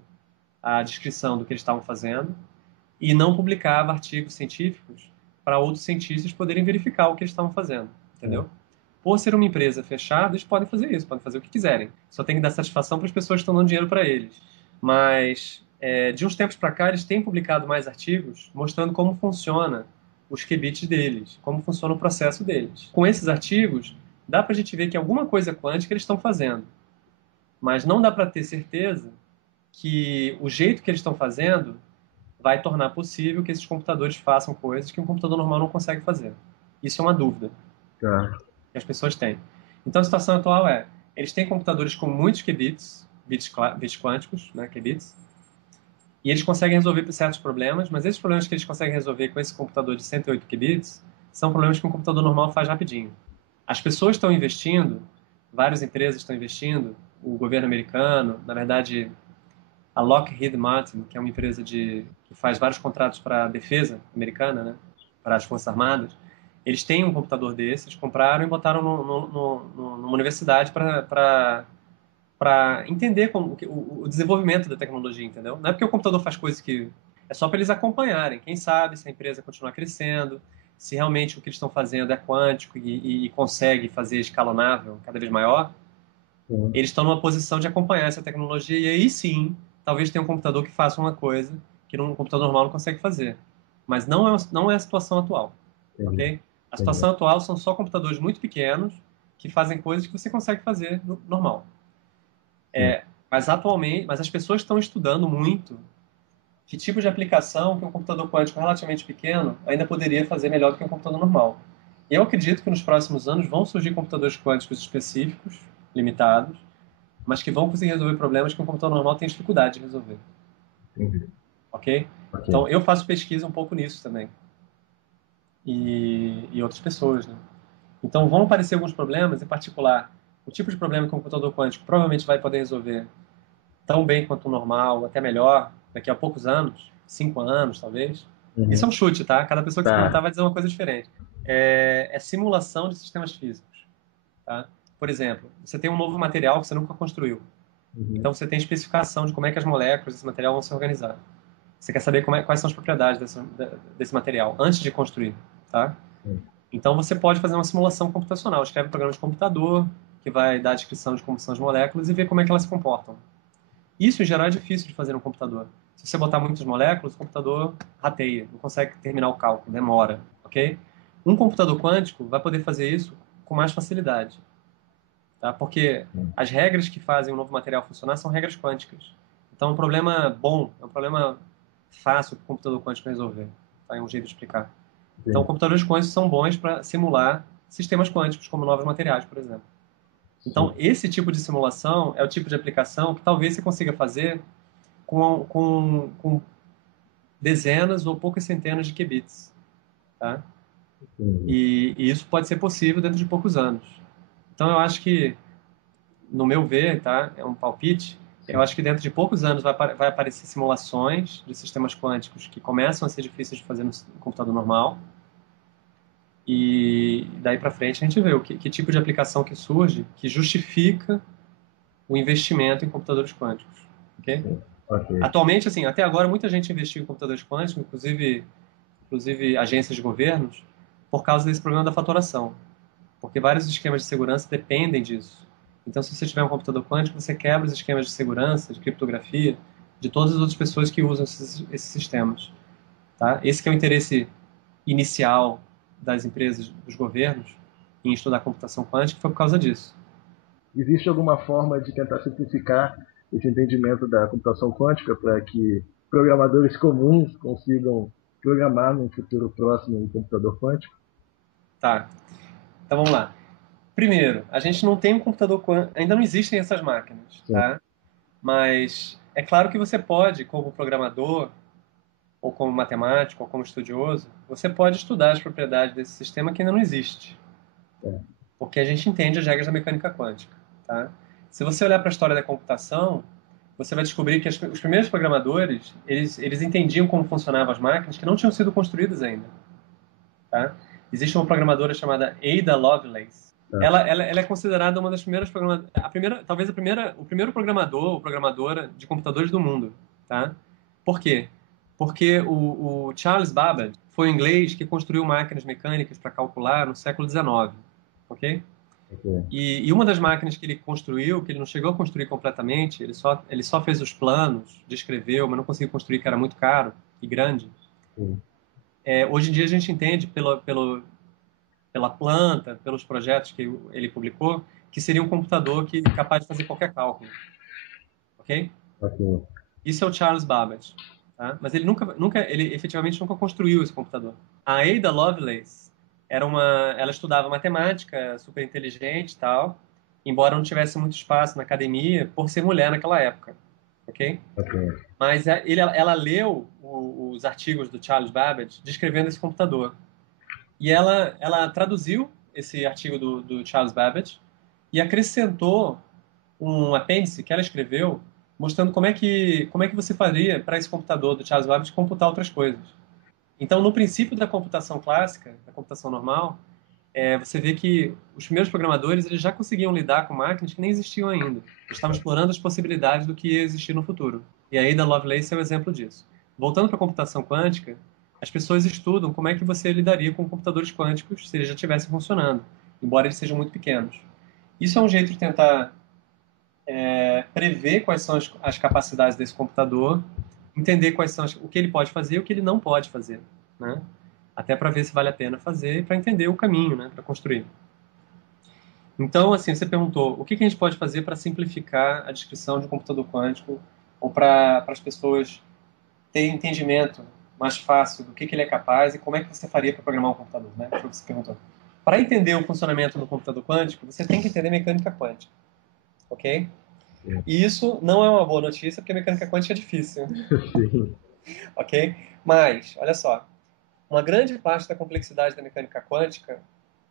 a descrição do que eles estavam fazendo e não publicava artigos científicos para outros cientistas poderem verificar o que eles estavam fazendo, Sim. entendeu? Por ser uma empresa fechada, eles podem fazer isso, podem fazer o que quiserem. Só tem que dar satisfação para as pessoas que estão dando dinheiro para eles. Mas, de uns tempos para cá, eles têm publicado mais artigos mostrando como funciona os qubits deles, como funciona o processo deles. Com esses artigos, dá para a gente ver que alguma coisa quântica eles estão fazendo, mas não dá para ter certeza que o jeito que eles estão fazendo vai tornar possível que esses computadores façam coisas que um computador normal não consegue fazer. Isso é uma dúvida Tá. que as pessoas têm. Então a situação atual é, eles têm computadores com muitos qubits, bits quânticos, né, qubits, e eles conseguem resolver certos problemas, mas esses problemas que eles conseguem resolver com esse computador de 108 qubits são problemas que um computador normal faz rapidinho. As pessoas estão investindo, várias empresas estão investindo, o governo americano, na verdade, a Lockheed Martin, que é uma empresa que faz vários contratos para a defesa americana, né, para as Forças Armadas, eles têm um computador desses, compraram e botaram numa universidade para entender o desenvolvimento da tecnologia, entendeu? Não é porque o computador faz coisas que... É só para eles acompanharem. Quem sabe se a empresa continuar crescendo, se realmente o que eles estão fazendo é quântico e consegue fazer escalonável cada vez maior, Sim. eles estão numa posição de acompanhar essa tecnologia e aí sim, talvez tenha um computador que faça uma coisa que um computador normal não consegue fazer. Mas não é a situação atual, Entendi. ok? A Entendi. situação atual são só computadores muito pequenos que fazem coisas que você consegue fazer normal. Sim. Mas as pessoas estão estudando muito que tipo de aplicação que um computador quântico relativamente pequeno ainda poderia fazer melhor do que um computador normal. E eu acredito que nos próximos anos vão surgir computadores quânticos específicos, limitados, mas que vão conseguir resolver problemas que um computador normal tem dificuldade de resolver, Entendi. ok? Ok. Então eu faço pesquisa um pouco nisso também e outras pessoas, né? Então vão aparecer alguns problemas, em particular o tipo de problema que um computador quântico provavelmente vai poder resolver tão bem quanto o normal, até melhor, daqui a poucos anos, 5 anos talvez, Isso é Uhum. um chute, tá? Cada pessoa que se perguntar Tá. vai dizer uma coisa diferente. É simulação de sistemas físicos, tá? Por exemplo, você tem um novo material que você nunca construiu. Uhum. Então você tem especificação de como é que as moléculas desse material vão se organizar. Você quer saber quais são as propriedades desse material antes de construir, tá? Sim. Então você pode fazer uma simulação computacional. Escreve um programa de computador que vai dar a descrição de como são as moléculas e ver como é que elas se comportam. Isso, em geral, é difícil de fazer no computador. Se você botar muitas moléculas, o computador rateia, não consegue terminar o cálculo, demora, ok? Um computador quântico vai poder fazer isso com mais facilidade, tá? Porque Sim. as regras que fazem o novo material funcionar são regras quânticas. Então, é um problema bom, é um problema fácil para o computador quântico resolver. Tá? É um jeito de explicar. Então, Sim. computadores quânticos são bons para simular sistemas quânticos, como novos materiais, por exemplo. Então, Sim. esse tipo de simulação é o tipo de aplicação que talvez você consiga fazer com dezenas ou poucas centenas de qubits, tá? Sim. E isso pode ser possível dentro de poucos anos. Então, eu acho que, no meu ver, tá? É um palpite. Eu acho que dentro de poucos anos vai aparecer simulações de sistemas quânticos que começam a ser difíceis de fazer no computador normal. E daí para frente a gente vê que tipo de aplicação que surge que justifica o investimento em computadores quânticos, ok? Sim. Ok. Atualmente, assim, até agora muita gente investiu em computadores quânticos, inclusive agências de governos, por causa desse problema da fatoração, porque vários esquemas de segurança dependem disso. Então, se você tiver um computador quântico, você quebra os esquemas de segurança, de criptografia, de todas as outras pessoas que usam esses sistemas, tá? Esse que é o interesse inicial das empresas, dos governos, em estudar computação quântica, foi por causa disso. Existe alguma forma de tentar simplificar esse entendimento da computação quântica para que programadores comuns consigam programar num futuro próximo um computador quântico? Tá, então vamos lá. Primeiro, a gente não tem um computador quântico, ainda não existem essas máquinas, Sim. tá? Mas é claro que você pode, como programador, ou como matemático, ou como estudioso, você pode estudar as propriedades desse sistema que ainda não existe, É. porque a gente entende as regras da mecânica quântica, tá? Se você olhar para a história da computação, você vai descobrir que os primeiros programadores, eles entendiam como funcionavam as máquinas que não tinham sido construídas ainda, tá? Existe uma programadora chamada Ada Lovelace. Tá. Ela é considerada uma das primeiras programadoras, talvez o primeiro programador ou programadora de computadores do mundo, tá? Por quê? Porque o Charles Babbage foi um inglês que construiu máquinas mecânicas para calcular no século XIX, ok? Ok. E uma das máquinas que ele construiu, que ele não chegou a construir completamente, ele só fez os planos, descreveu, mas não conseguiu construir, que era muito caro e grande. Sim. Hoje em dia a gente entende pela planta, pelos projetos que ele publicou, que seria um computador capaz de fazer qualquer cálculo, ok? Ok. Isso é o Charles Babbage, tá? Mas ele efetivamente nunca construiu esse computador. A Ada Lovelace ela estudava matemática, super inteligente e tal, embora não tivesse muito espaço na academia por ser mulher naquela época, ok? Ok. Mas ela leu os artigos do Charles Babbage descrevendo esse computador. E ela traduziu esse artigo do Charles Babbage e acrescentou um apêndice que ela escreveu mostrando como é que você faria para esse computador do Charles Babbage computar outras coisas. Então, no princípio da computação clássica, da computação normal, você vê que os primeiros programadores eles já conseguiam lidar com máquinas que nem existiam ainda. Eles estavam explorando as possibilidades do que ia existir no futuro. E aí, da Lovelace é um exemplo disso. Voltando para a computação quântica, as pessoas estudam como é que você lidaria com computadores quânticos se eles já estivessem funcionando, embora eles sejam muito pequenos. Isso é um jeito de tentar prever quais são as capacidades desse computador, entender quais são o que ele pode fazer e o que ele não pode fazer, né? Até para ver se vale a pena fazer e para entender o caminho, né, para construir. Então, assim, você perguntou o que a gente pode fazer para simplificar a descrição de um computador quântico ou para as pessoas terem entendimento mais fácil do que ele é capaz e como é que você faria para programar um computador, né? Foi o que você perguntou. Para entender o funcionamento do computador quântico, você tem que entender mecânica quântica, ok? Sim. E isso não é uma boa notícia porque mecânica quântica é difícil, Sim. ok? Mas, olha só, uma grande parte da complexidade da mecânica quântica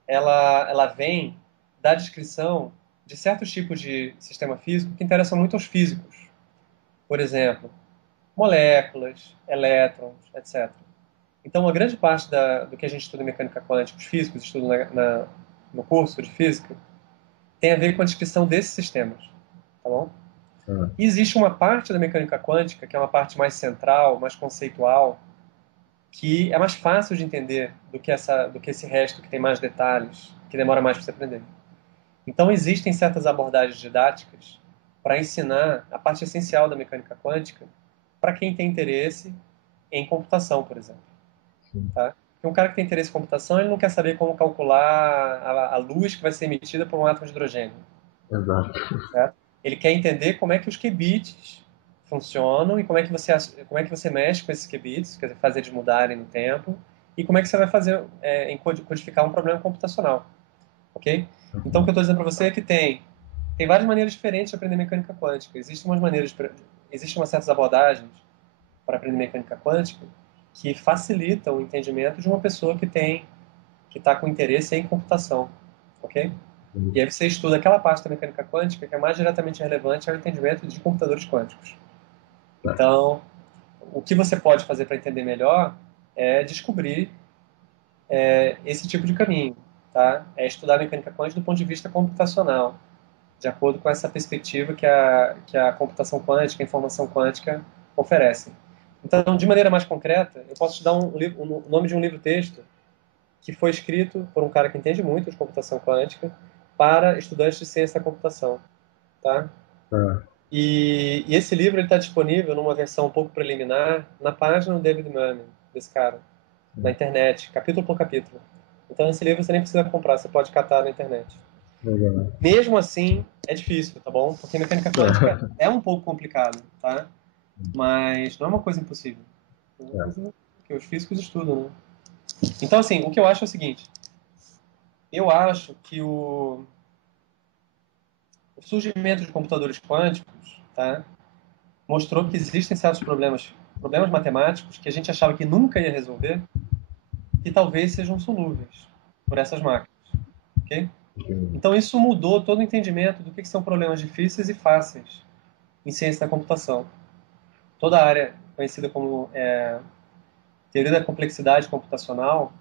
ela vem da descrição de certos tipos de sistema físico que interessam muito aos físicos. Por exemplo, moléculas, elétrons, etc. Então, uma grande parte do que a gente estuda em mecânica quântica, os físicos estudam no curso de física, tem a ver com a descrição desses sistemas, tá bom? E existe uma parte da mecânica quântica, que é uma parte mais central, mais conceitual, que é mais fácil de entender do que esse resto, que tem mais detalhes, que demora mais para você aprender. Então, existem certas abordagens didáticas para ensinar a parte essencial da mecânica quântica para quem tem interesse em computação, por exemplo. Tá? Porque um cara que tem interesse em computação, ele não quer saber como calcular a luz que vai ser emitida por um átomo de hidrogênio. Exato. Certo? Ele quer entender como é que os qubits funcionam e como é que você mexe com esses qubits, quer dizer, fazer eles mudarem no tempo, e como é que você vai fazer em codificar um problema computacional. Ok? Então, o que eu estou dizendo para você é que tem várias maneiras diferentes de aprender mecânica quântica. Existem umas certas abordagens para aprender mecânica quântica que facilitam o entendimento de uma pessoa que está com interesse em computação, ok? E aí você estuda aquela parte da mecânica quântica que é mais diretamente relevante ao entendimento de computadores quânticos. Então, o que você pode fazer para entender melhor é descobrir esse tipo de caminho, tá? É estudar mecânica quântica do ponto de vista computacional, de acordo com essa perspectiva que a computação quântica, a informação quântica oferecem. Então, de maneira mais concreta, eu posso te dar o nome de um livro-texto que foi escrito por um cara que entende muito de computação quântica para estudantes de ciência da computação, tá? E esse livro está disponível numa versão um pouco preliminar na página do David Mermin, desse cara, na internet, capítulo por capítulo. Então, esse livro você nem precisa comprar, você pode catar na internet. Legal. Mesmo assim, é difícil, tá bom? Porque mecânica quântica é um pouco complicado, tá? Mas não é uma coisa impossível. É uma coisa que os físicos estudam, né? Então, assim, o que eu acho é o seguinte. Eu acho que o surgimento de computadores quânticos, tá, mostrou que existem certos problemas matemáticos que a gente achava que nunca ia resolver, que talvez sejam solúveis por essas máquinas, ok? Então isso mudou todo o entendimento do que são problemas difíceis e fáceis em ciência da computação. Toda a área conhecida como teoria da complexidade computacional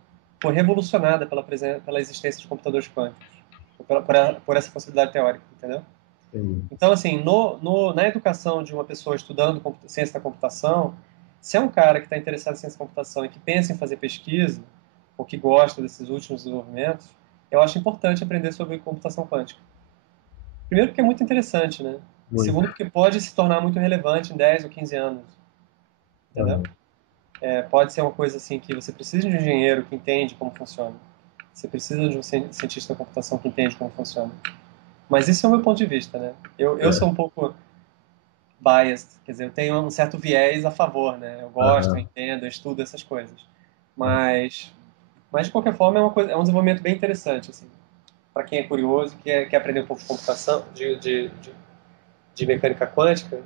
foi revolucionada pela existência de computadores quânticos, por essa possibilidade teórica, entendeu? Então, assim, na educação de uma pessoa estudando ciência da computação, se é um cara que está interessado em ciência da computação e que pensa em fazer pesquisa, ou que gosta desses últimos desenvolvimentos, eu acho importante aprender sobre computação quântica. Primeiro porque é muito interessante, né? E segundo porque pode se tornar muito relevante em 10 ou 15 anos. Entendeu? Pode ser uma coisa assim que você precisa de um engenheiro que entende como funciona. Você precisa de um cientista da computação que entende como funciona. Mas isso é o meu ponto de vista, né? Eu sou um pouco biased, quer dizer, eu tenho um certo viés a favor, né? Eu gosto, eu entendo, eu estudo essas coisas. Mas de qualquer forma, é um desenvolvimento bem interessante, assim, para quem é curioso, quer aprender um pouco de computação, de mecânica quântica,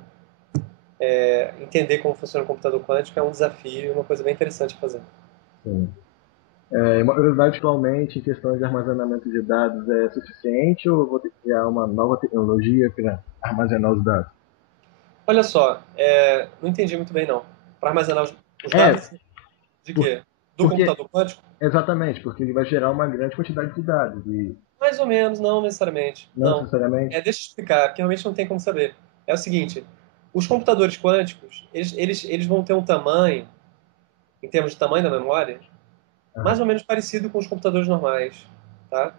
entender como funciona o computador quântico é um desafio, uma coisa bem interessante de fazer. Sim. Uma curiosidade, atualmente, em questões de armazenamento de dados, é suficiente ou vou ter que criar uma nova tecnologia para armazenar os dados? Olha só, não entendi muito bem, não. Para armazenar os dados de quê? Do Porque, computador quântico? exatamente, porque ele vai gerar uma grande quantidade de dados. E Mais ou menos, não necessariamente. não Não. necessariamente. Deixa eu explicar, porque realmente não tem como saber. É o seguinte, os computadores quânticos, eles vão ter um tamanho, em termos de tamanho da memória, mais ou menos parecido com os computadores normais, tá?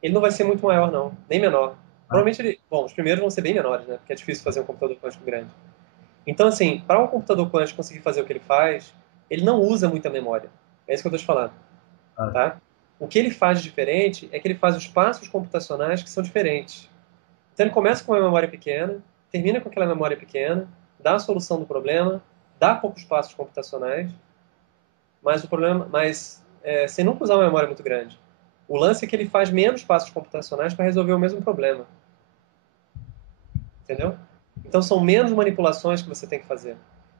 Ele não vai ser muito maior, não, nem menor. Provavelmente os primeiros vão ser bem menores, né? Porque é difícil fazer um computador quântico grande. Então, assim, para um computador quântico conseguir fazer o que ele faz, ele não usa muita memória. É isso que eu estou te falando, tá? O que ele faz de diferente é que ele faz os passos computacionais que são diferentes. Então ele começa com uma memória pequena, termina com aquela memória pequena, dá a solução do problema, dá poucos passos computacionais, sem nunca usar uma memória muito grande. O lance é que ele faz menos passos computacionais para resolver o mesmo problema. Entendeu? Então são menos manipulações que você tem que fazer.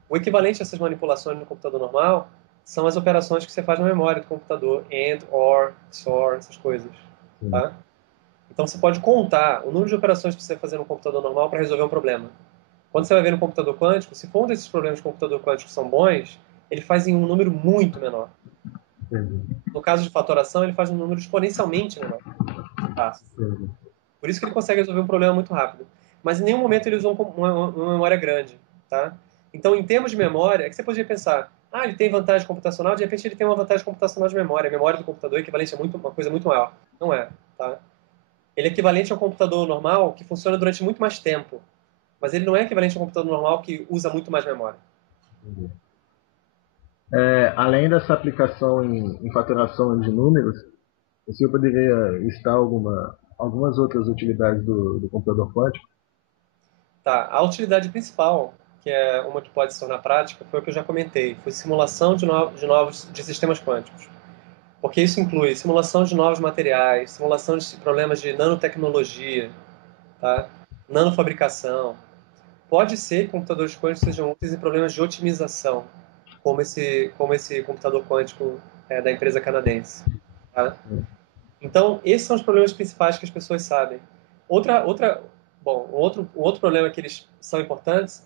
O equivalente a essas manipulações no computador normal são as operações que você faz na memória do computador, AND, OR, XOR, essas coisas. Tá? Então você pode contar o número de operações que você vai fazer no computador normal para resolver um problema. Quando você vai ver no computador quântico, se for um desses problemas de computador quântico são bons, ele faz em um número muito menor. Entendi. No caso de fatoração, ele faz um número exponencialmente menor. Fácil. Entendi. Por isso que ele consegue resolver um problema muito rápido. Mas em nenhum momento ele usou uma memória grande. Tá? Então, em termos de memória, é que você poderia pensar, ele tem vantagem computacional, de repente ele tem uma vantagem computacional de memória. A memória do computador é equivalente a uma coisa muito maior. Não é. Tá? Ele é equivalente a um computador normal que funciona durante muito mais tempo. Mas ele não é equivalente a um computador normal que usa muito mais memória. Entendi. Além dessa aplicação em fatoração de números, o senhor poderia listar algumas outras utilidades do computador quântico? Tá. A utilidade principal, que é uma que pode se tornar prática, foi o que eu já comentei. Foi simulação de sistemas quânticos. Porque isso inclui simulação de novos materiais, simulação de problemas de nanotecnologia, tá? Nanofabricação. Pode ser que computadores quânticos sejam úteis em problemas de otimização, como esse computador quântico da empresa canadense. Tá? Então, esses são os problemas principais que as pessoas sabem. Um outro problema que eles são importantes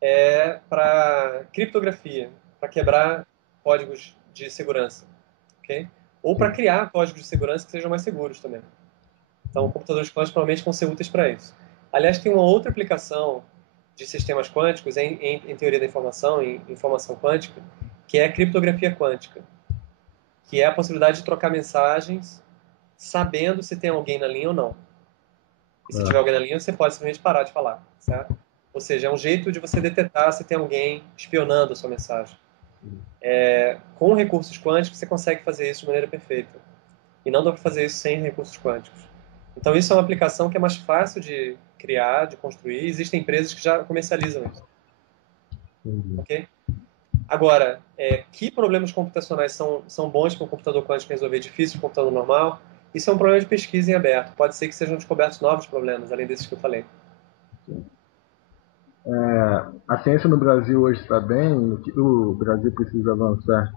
é para criptografia, para quebrar códigos de segurança, ok? Ou para Sim. criar códigos de segurança que sejam mais seguros também. Então, computadores quânticos provavelmente vão ser úteis para isso. Aliás, tem uma outra aplicação de sistemas quânticos em teoria da informação, em informação quântica, que é a criptografia quântica, que é a possibilidade de trocar mensagens sabendo se tem alguém na linha ou não. E se tiver Ah, alguém na linha, você pode simplesmente parar de falar, certo? Ou seja, é um jeito de você detectar se tem alguém espionando a sua mensagem. Com recursos quânticos, você consegue fazer isso de maneira perfeita. E não dá para fazer isso sem recursos quânticos. Então, isso é uma aplicação que é mais fácil de criar, de construir. Existem empresas que já comercializam isso. entendi. Ok? Agora, que problemas computacionais são bons para um computador quântico resolver, difíceis para um computador normal? Isso é um problema de pesquisa em aberto. Pode ser que sejam descobertos novos problemas, além desses que eu falei. A ciência no Brasil hoje está bem? O que o Brasil precisa avançar?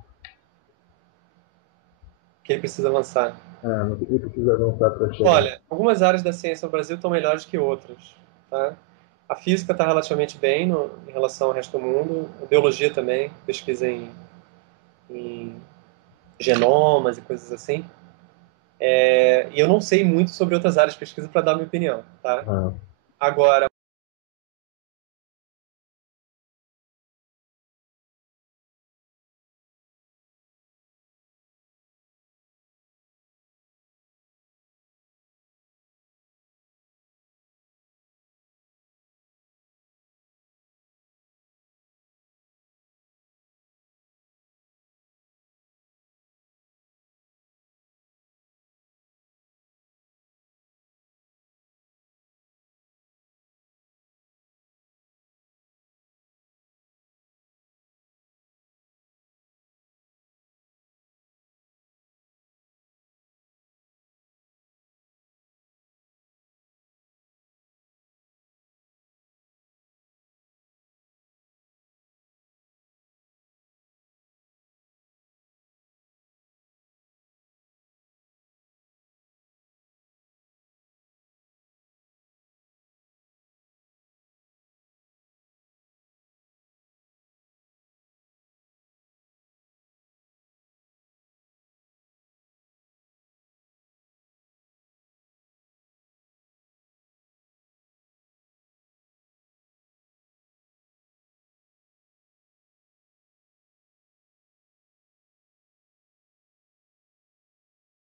Que ele precisa avançar. No que precisa avançar para chegar? Olha, algumas áreas da ciência no Brasil estão melhores que outras. Tá? A física está relativamente bem em relação ao resto do mundo. A biologia também, pesquisa em genomas e coisas assim. E eu não sei muito sobre outras áreas de pesquisa para dar minha opinião. Tá? Ah, Agora,